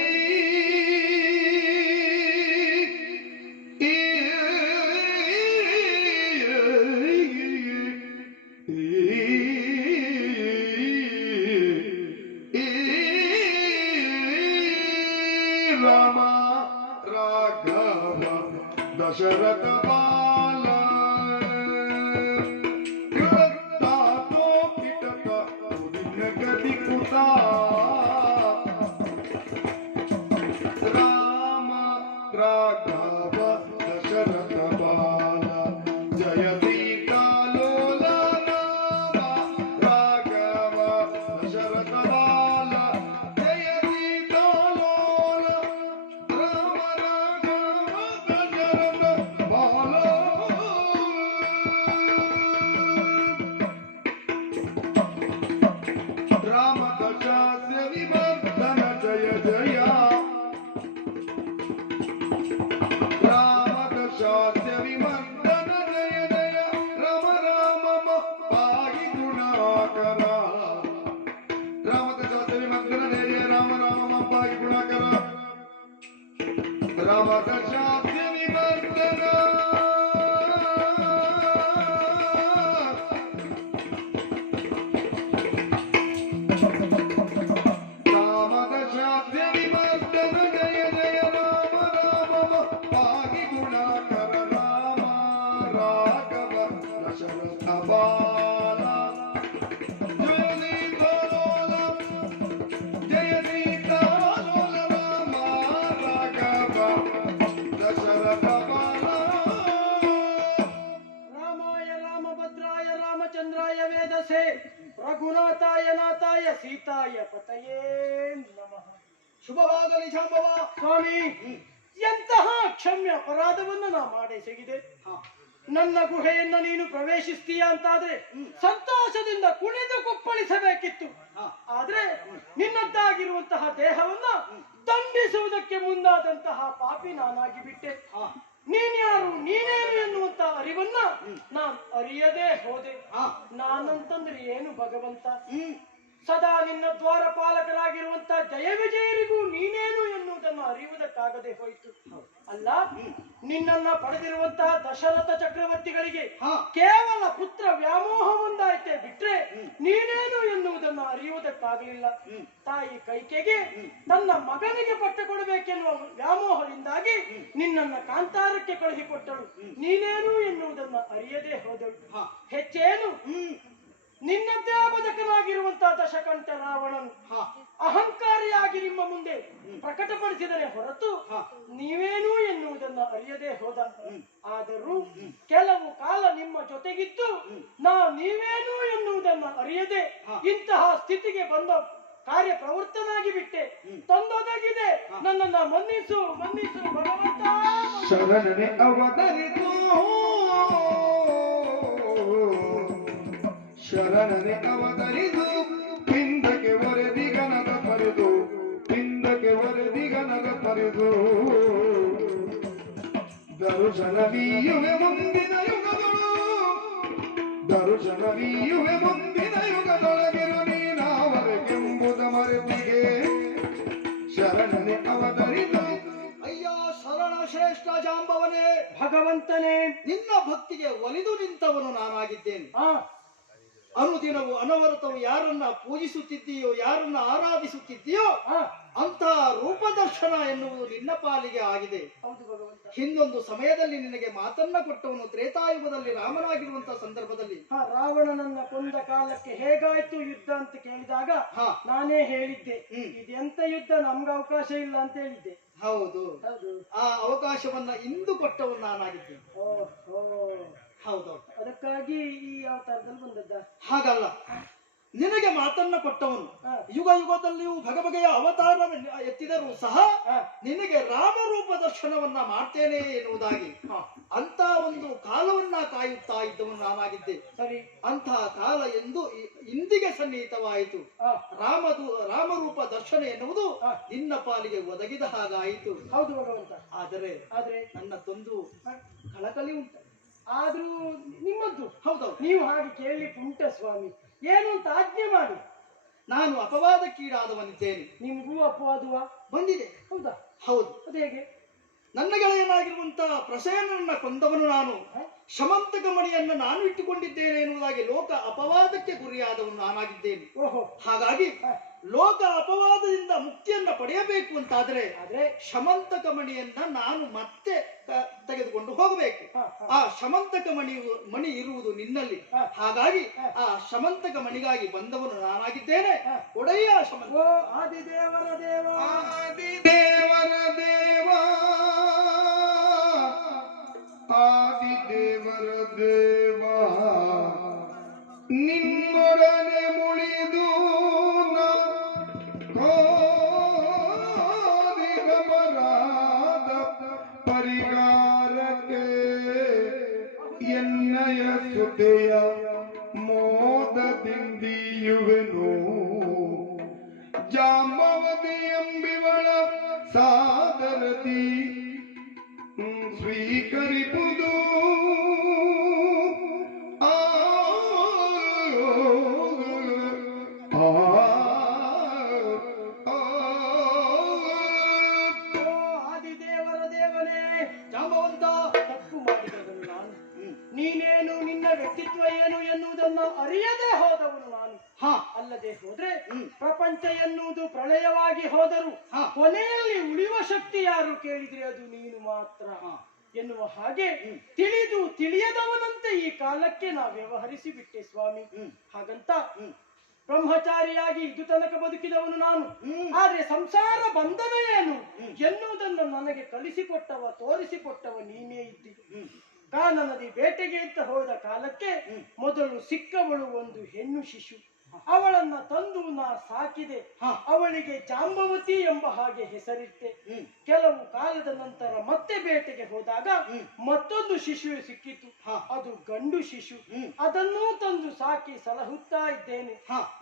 ರಾಮ ರಾಘವ ದಶರಥ ಬಾಲ ಕೃತಾತೋ ಪಿಟಕ ಗತಿ ಕುತ ರಾಮ ರಾಘವ ದಶರಥ ಬಾಲ ಜಯ ಸೀತಾಲೋಲ ರಾಮ ರಾಘವ ದಶರಥ ಬಾಲ ಜಯ ಸೀತಾಲೋಲ ರಾಮ ರಾಘವ ದಶರಥ ಬಾಲ. ರಾಮ ದಶಾಸ್ಯ ವಿಮರ್ದನ ಜಯ ಜಯ ರಾಮ ದಶಾಸ್ಯ ವಿಮರ್ದನ ಜಯ ಜಯ ರಾಮ ರಾಮ ಪಾಹಿ ಗುಣಾಕರ ರಾಮ ದಶಾಸ್ಯ ವಿಮರ್ದನ ಜಯ ಜಯ ರಾಮ ರಾಮ ಪಾಹಿ ಗುಣಾಕರ ರಾಮ ದಶಾಸ್ಯ ವಿಮರ್ದನ ರಾಮ ದಶಾಸ್ಯ ವಿಮರ್ದನ ಜಯ ಜಯ ರಾಮ ರಘುನಾಥಾಯ ನಾಥಾಯ ಸೀತಾಯ ಪತಯೇ ನಮಃ. ಶುಭವಾಗಲಿ ಜಾಂಬವ. ಸ್ವಾಮಿ, ಎಂತಹ ಕ್ಷಮ್ಯ ಅಪರಾಧವನ್ನು ನಾ ಮಾಡೆಸಗಿದೆ. ನನ್ನ ಗುಹೆಯನ್ನ ನೀನು ಪ್ರವೇಶಿಸ್ತೀಯ ಅಂತಾದ್ರೆ ಸಂತೋಷದಿಂದ ಕುಣಿದು ಕುಪ್ಪಳಿಸಬೇಕಿತ್ತು. ಆದ್ರೆ ನಿನ್ನದ್ದಾಗಿರುವಂತಹ ದೇಹವನ್ನ ದಂಡಿಸುವುದಕ್ಕೆ ಮುಂದಾದಂತಹ ಪಾಪಿ ನಾನಾಗಿ ಬಿಟ್ಟೆ. ನೀನ್ಯಾರು ನೀನೇನು ಎನ್ನುವಂತ ಅರಿವನ್ನ ನಾನ್ ಅರಿಯದೇ ಹೋದೆ. ನಾನಂತಂದ್ರೆ ಏನು ಭಗವಂತ? ಸದಾ ನಿನ್ನ ದ್ವಾರಪಾಲಕರಾಗಿರುವಂತ ಜಯ ವಿಜಯರಿಗೂ ನೀನೇನು ಎನ್ನುವುದನ್ನು ಅರಿಯುವುದಕ್ಕಾಗದೆ ಹೋಯಿತು. ಅಲ್ಲ, ನಿನ್ನನ್ನ ಪಡೆದಿರುವಂತಹ ದಶರಥ ಚಕ್ರವರ್ತಿಗಳಿಗೆ ಕೇವಲ ಪುತ್ರ ವ್ಯಾಮೋಹ ಒಂದಾಯ್ತೆ ಬಿಟ್ರೆ ನೀನೇನು ಎನ್ನುವುದನ್ನು ಅರಿಯುವುದಕ್ಕಾಗಲಿಲ್ಲ. ತಾಯಿ ಕೈಕೆಗೆ ತನ್ನ ಮಗನಿಗೆ ಪಟ್ಟ ಕೊಡಬೇಕೆನ್ನುವ ವ್ಯಾಮೋಹದಿಂದಾಗಿ ನಿನ್ನನ್ನ ಕಾಂತಾರಕ್ಕೆ ಕಳುಹಿಕೊಟ್ಟಳು. ನೀನೇನು ಎನ್ನುವುದನ್ನು ಅರಿಯದೇ ಹೋದಳು. ಹೆಚ್ಚೇನು, ನಿನ್ನದೇ ಬದುಕನಾಗಿರುವಂತಹ ದಶಕಂಠ ರಾವಣನು ಅಹಂಕಾರಿಯಾಗಿ ನಿಮ್ಮ ಮುಂದೆ ಪ್ರಕಟಪಡಿಸಿದರೆ ಹೊರತು ನೀವೇನು ಎನ್ನುವುದನ್ನು ಅರಿಯದೇ ಹೋದ. ಆದರೂ ಕೆಲವು ಕಾಲ ನಿಮ್ಮ ಜೊತೆಗಿದ್ದು ನೀವೇನು ಎನ್ನುವುದನ್ನು ಅರಿಯದೆ ಇಂತಹ ಸ್ಥಿತಿಗೆ ಬಂದ ಕಾರ್ಯ ಪ್ರವೃತ್ತನಾಗಿ ಬಿಟ್ಟೆ. ತಂದೊದಗಿದೆ, ನನ್ನನ್ನ ಮನ್ನಿಸು ಮನ್ನಿಸು ಭಗವಂತ. ಶರಣನೆ ಅವತರಿತು, ಶರಣನೆ ಅವತರಿದು ಪಿಂದಕ್ಕೆ ಒರೆದಿ ಗನದ ಪರಿದು, ಪಿಂದಕ್ಕೆ ಒರೆದಿ ಗನದ ಪರಿದು ದರುಶನವೀಯುವೆ ಮುಂದಿನ ಯುಗದೊಳು, ದರುಶನವೀಯುವೆ ಮುಂದಿನ ಯುಗದೊಳಗಿರು ನೀನಾವರೆಗೆಂಬುದ ಮರೆತಿಗೆ ಶರಣನೆ ಅವತರಿದು. ಅಯ್ಯ ಶರಣ ಶ್ರೇಷ್ಠ ಜಾಂಬವನೇ, ಭಗವಂತನೇ, ನಿನ್ನ ಭಕ್ತಿಗೆ ಒಲಿದು ನಿಂತವನು ನಾನಾಗಿದ್ದೇನೆ. ಅನುದಿನವು ಅನವರತವು ಯಾರನ್ನ ಪೂಜಿಸುತ್ತಿದ್ದೀಯೋ, ಯಾರನ್ನ ಆರಾಧಿಸುತ್ತಿದ್ದೀಯೋ ಅಂತಹ ರೂಪದರ್ಶನ ಎನ್ನುವುದು ನಿನ್ನ ಪಾಲಿಗೆ ಆಗಿದೆ. ಹಿಂದೊಂದು ಸಮಯದಲ್ಲಿ ನಿನಗೆ ಮಾತನ್ನ ಕೊಟ್ಟವನು ತ್ರೇತಾಯುಗದಲ್ಲಿ ರಾಮನಾಗಿರುವಂತಹ ಸಂದರ್ಭದಲ್ಲಿ ರಾವಣನನ್ನ ಕೊಂದ ಕಾಲಕ್ಕೆ ಹೇಗಾಯ್ತು ಯುದ್ಧ ಅಂತ ಕೇಳಿದಾಗ ನಾನೇ ಹೇಳಿದ್ದೆ, ಇದೆಂತ ಯುದ್ಧ, ನಮ್ಗೆ ಅವಕಾಶ ಇಲ್ಲ ಅಂತ ಹೇಳಿದ್ದೆ. ಹೌದು, ಆ ಅವಕಾಶವನ್ನ ಇಂದು ಕೊಟ್ಟವನು ನಾನಾಗಿದ್ದೆ. ಹೌದೌದು, ಅದಕ್ಕಾಗಿ ಈ ಅವತಾರದಲ್ಲಿ ಬಂದದ್ದ. ಹಾಗಲ್ಲ, ನಿನಗೆ ಮಾತನ್ನ ಕೊಟ್ಟವನು ಯುಗ ಯುಗದಲ್ಲಿಯೂ ಬಗೆಬಗೆಯ ಅವತಾರ ಎತ್ತಿದರೂ ಸಹ ನಿನಗೆ ರಾಮರೂಪ ದರ್ಶನವನ್ನ ಮಾಡ್ತೇನೆ ಎನ್ನುವುದಾಗಿ ಅಂತ ಒಂದು ಕಾಲವನ್ನ ಕಾಯುತ್ತಾ ಇದ್ದವನು ನಾನಾಗಿದ್ದೆ. ಸರಿ, ಅಂತಹ ಕಾಲ ಎಂದು ಇಂದಿಗೆ ಸನ್ನಿಹಿತವಾಯಿತು. ರಾಮರೂಪ ದರ್ಶನ ಎನ್ನುವುದು ನಿನ್ನ ಪಾಲಿಗೆ ಒದಗಿದ ಹಾಗಾಯಿತು. ಹೌದು ಭಗವಂತ. ಆದರೆ ನನ್ನದೊಂದು ಕಳಕಳಿ ಉಂಟು. ಆದ್ರೂ ನಿಮ್ಮದ್ದು. ಹೌದೌದು, ನೀವು ಹಾಗೆ ಕೇಳಲಿಕ್ಕೆ ಉಂಟ ಸ್ವಾಮಿ, ಏನು ಅಂತ ಆಜ್ಞೆ ಮಾಡಿ. ನಾನು ಅಪವಾದಕ್ಕೀಡಾದವನಿದ್ದೇನೆ. ನಿಮ್ಗೂ ಅಪವಾದವಾ ಬಂದಿದೆ? ಹೌದಾ? ಹೌದು. ಅದು ಹೇಗೆ? ನನ್ನ ಗೆಳೆಯನಾಗಿರುವಂತಹ ಪ್ರಸೇನನ್ನ ಕೊಂದವನು ನಾನು. ಶಮಂತಕ ಮಣಿಯನ್ನ ನಾನು ಇಟ್ಟುಕೊಂಡಿದ್ದೇನೆ ಎನ್ನುವುದಾಗಿ ಲೋಕ ಅಪವಾದಕ್ಕೆ ಗುರಿಯಾದವನು ನಾನಾಗಿದ್ದೇನೆ. ಹಾಗಾಗಿ ಲೋಕ ಅಪವಾದದಿಂದ ಮುಕ್ತಿಯನ್ನ ಪಡೆಯಬೇಕು ಅಂತಾದ್ರೆ ಶಮಂತಕ ಮಣಿಯನ್ನ ನಾನು ಮತ್ತೆ ತೆಗೆದುಕೊಂಡು ಹೋಗಬೇಕು. ಆ ಶಮಂತಕ ಮಣಿ ಇರುವುದು ನಿನ್ನಲ್ಲಿ. ಹಾಗಾಗಿ ಆ ಶಮಂತಕ ಮಣಿಗಾಗಿ ಬಂದವನು ನಾನಾಗಿದ್ದೇನೆ. ಒಡೆಯ ಶಮಂತ. ಆದಿದೇವರ ದೇವ, ಆದಿದೇವರ ದೇವ, ಆದಿದೇವರ ದೇವ, ನಿನ್ನೊಡನೆ ಮುಳಿದು ಕೋರಿಗಮರಾದ ಪರಿಗಾರಕ್ಕೆ ಎನ್ನಯ ಸುತೆಯ ಮೋದದಿಂದಿಯುವೆನು. ಜಾಂಬವತಿ ಎಂಬಿವಳ ಸಾದರತಿ ಸ್ವೀಕರಿಪುದು. ಆದಿದೇವರ ದೇವನೇ, ಜಾಂಬವಂತ, ತಪ್ಪು ಮಾಡಿದವನು ನಾನು. ನೀನೇನು, ನಿನ್ನ ವ್ಯಕ್ತಿತ್ವ ಏನು ಎನ್ನುವುದನ್ನು ಅರಿಯದೆ ಹೋದವನು ನಾನು. ಅಲ್ಲದೆ ಹೋದ್ರೆ ಪ್ರಪಂಚ ಎನ್ನುವುದು ಪ್ರಳಯವಾಗಿ ಹೋದರು ಕೊನೆಯಲ್ಲಿ ಉಳಿಯುವ ಶಕ್ತಿ ಯಾರು ಕೇಳಿದ್ರೆ ಅದು ನೀನು ಮಾತ್ರ ಎನ್ನುವ ಹಾಗೆ ತಿಳಿದು ತಿಳಿಯದವನಂತೆ ಈ ಕಾಲಕ್ಕೆ ನಾ ವ್ಯವಹರಿಸಿ ಬಿಟ್ಟೆ ಸ್ವಾಮಿ. ಹಾಗಂತ ಬ್ರಹ್ಮಚಾರಿಯಾಗಿ ಇದು ತನಕ ಬದುಕಿದವನು ನಾನು. ಆದ್ರೆ ಸಂಸಾರ ಬಂಧನ ಏನು ಎನ್ನುವುದನ್ನು ನನಗೆ ಕಲಿಸಿಕೊಟ್ಟವ, ತೋರಿಸಿಕೊಟ್ಟವ ನೀನೇ ಇದ್ದಿ. ಕಾನನದಿ ಬೇಟೆಗೆ ಅಂತ ಹೋದ ಕಾಲಕ್ಕೆ ಮೊದಲು ಸಿಕ್ಕವಳು ಒಂದು ಹೆಣ್ಣು ಶಿಶು. ಅವಳನ್ನ ತಂದು ನಾ ಸಾಕಿದೆ. ಅವಳಿಗೆ ಜಾಂಬವತಿ ಎಂಬ ಹಾಗೆ ಹೆಸರಿಟ್ಟೆ. ಕೆಲವು ಕಾಲದ ನಂತರ ಮತ್ತೆ ಬೇಟೆಗೆ ಹೋದಾಗ ಮತ್ತೊಂದು ಶಿಶು ಸಿಕ್ಕಿತು. ಅದು ಗಂಡು ಶಿಶು. ಅದನ್ನೂ ತಂದು ಸಾಕಿ ಸಲಹುತ್ತಾ ಇದ್ದೇನೆ.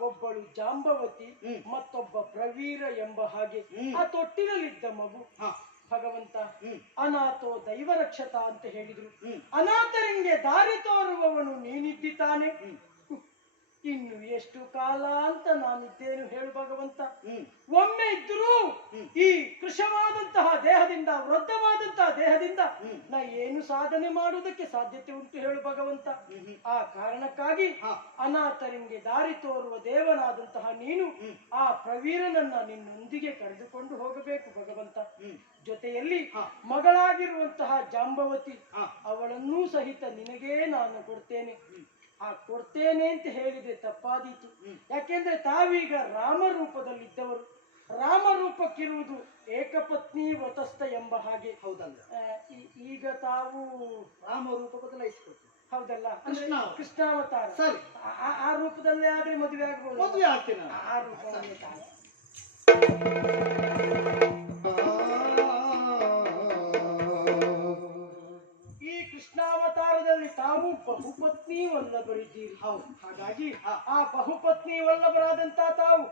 ಒಬ್ಬಳು ಜಾಂಬವತಿ, ಮತ್ತೊಬ್ಬ ಪ್ರವೀರ ಎಂಬ ಹಾಗೆ. ಆ ತೊಟ್ಟಿನಲ್ಲಿದ್ದ ಮಗು. ಭಗವಂತ ಅನಾಥೋ ದೈವರಕ್ಷತ ಅಂತ ಹೇಳಿದ್ರು. ಅನಾಥರಿಗೆ ದಾರಿ ತೋರುವವನು ನೀನಿದ್ದಾನೆ. ಇನ್ನು ಎಷ್ಟು ಕಾಲ ಅಂತ ನಾನಿದ್ದೇನು ಹೇಳು ಭಗವಂತ. ಒಮ್ಮೆ ಇದ್ರೂ ಈ ಕೃಶವಾದಂತಹ ದೇಹದಿಂದ, ವೃದ್ಧವಾದಂತಹ ದೇಹದಿಂದ ನಾ ಏನು ಸಾಧನೆ ಮಾಡುವುದಕ್ಕೆ ಸಾಧ್ಯತೆ ಉಂಟು ಹೇಳು ಭಗವಂತ. ಆ ಕಾರಣಕ್ಕಾಗಿ ಅನಾಥರಿಗೆ ದಾರಿ ತೋರುವ ದೇವನಾದಂತಹ ನೀನು ಆ ಪ್ರವೀರನನ್ನ ನಿನ್ನೊಂದಿಗೆ ಕರೆದುಕೊಂಡು ಹೋಗಬೇಕು ಭಗವಂತ. ಜೊತೆಯಲ್ಲಿ ಮಗಳಾಗಿರುವಂತಹ ಜಾಂಬವತಿ, ಅವಳನ್ನೂ ಸಹಿತ ನಿನಗೇ ನಾನು ಕೊಡ್ತೇನೆ. ಕೊಡ್ತೇನೆ ಅಂತ ಹೇಳಿದ್ರೆ ತಪ್ಪಾದೀತು. ಯಾಕೆಂದ್ರೆ ತಾವೀಗ ರಾಮರೂಪದಲ್ಲಿದ್ದವರು. ರಾಮರೂಪಕ್ಕಿರುವುದು ಏಕಪತ್ನಿ ವ್ರತಸ್ಥ ಎಂಬ ಹಾಗೆ. ಹೌದಲ್ಲ, ಈಗ ತಾವು ರಾಮರೂಪ ಬದಲಾಯಿಸಿಕೊಡ್ತೀವಿ. ಹೌದಲ್ಲ, ಕೃಷ್ಣ ಕೃಷ್ಣಾವತಾರ. ಸರಿ, ಆ ರೂಪದಲ್ಲೇ ಆದ್ರೆ ಮದುವೆ ಆಗ್ಬೋದು. ಮದುವೆ ಆಗ್ತೇನೆ. ಆ ರೂಪದಲ್ಲೇ ತಾವು ಕೃಷ್ಣಾವತಾರದಲ್ಲಿ ತಾವು ಬಹುಪತ್ನಿ ವಲ್ಲಭರಿದ್ದೀರಿ. ಹೌದು. ಹಾಗಾಗಿ ಆ ಬಹುಪತ್ನಿ ವಲ್ಲಭರಾದಂತ ತಾವು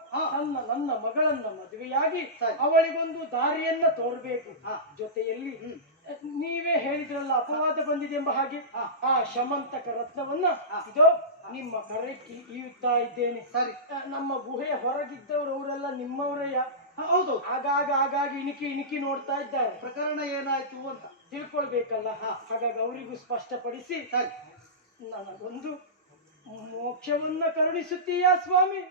ನನ್ನ ಮಗಳನ್ನ ಮದುವೆಯಾಗಿ ಅವಳಿಗೊಂದು ದಾರಿಯನ್ನ ತೋರ್ಬೇಕು. ಜೊತೆಯಲ್ಲಿ ನೀವೇ ಹೇಳಿದ್ರಲ್ಲ, ಅಪವಾದ ಬಂದಿದೆ ಎಂಬ ಹಾಗೆ ಆ ಶಮಂತಕ ರತ್ನವನ್ನ ಇದೋ ನಿಮ್ಮ ಕರೆಕ್ಕೆ ಈಯುತ್ತಾ ಇದ್ದೇನೆ. ಸರಿ, ನಮ್ಮ ಗುಹೆಯ ಹೊರಗಿದ್ದವರು ಅವರೆಲ್ಲ ನಿಮ್ಮವರಯ್ಯ. ಹೌದು. ಆಗಾಗಿ ಇಣಿಕಿ ನೋಡ್ತಾ ಇದ್ದಾರೆ. ಪ್ರಕರಣ ಏನಾಯ್ತು ಅಂತ ತಿಳ್ಕೊಳ್ಬೇಕಲ್ಲ. ಹಾಗಾಗಿ ಅವರಿಗೂ ಸ್ಪಷ್ಟಪಡಿಸಿ ನನಗೊಂದು ಮೋಕ್ಷವನ್ನ ಕರುಣಿಸುತ್ತೀಯಾ ಸ್ವಾಮಿ?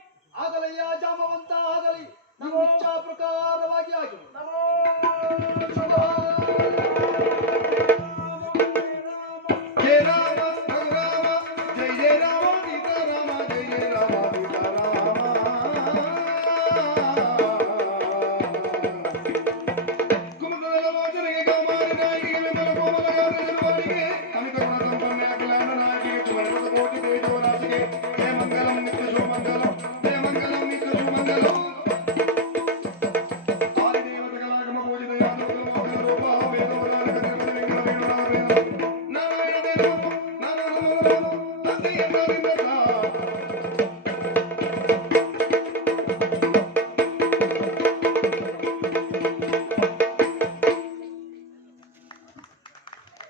ಆಗಲಯ್ಯ ಜಾಮವಂತ, ಆಗಲಿ. ನಮ್ಮ ಇಚ್ಛಾ ಪ್ರಕಾರವಾಗಿ ಆಗಿ. ನಮೋ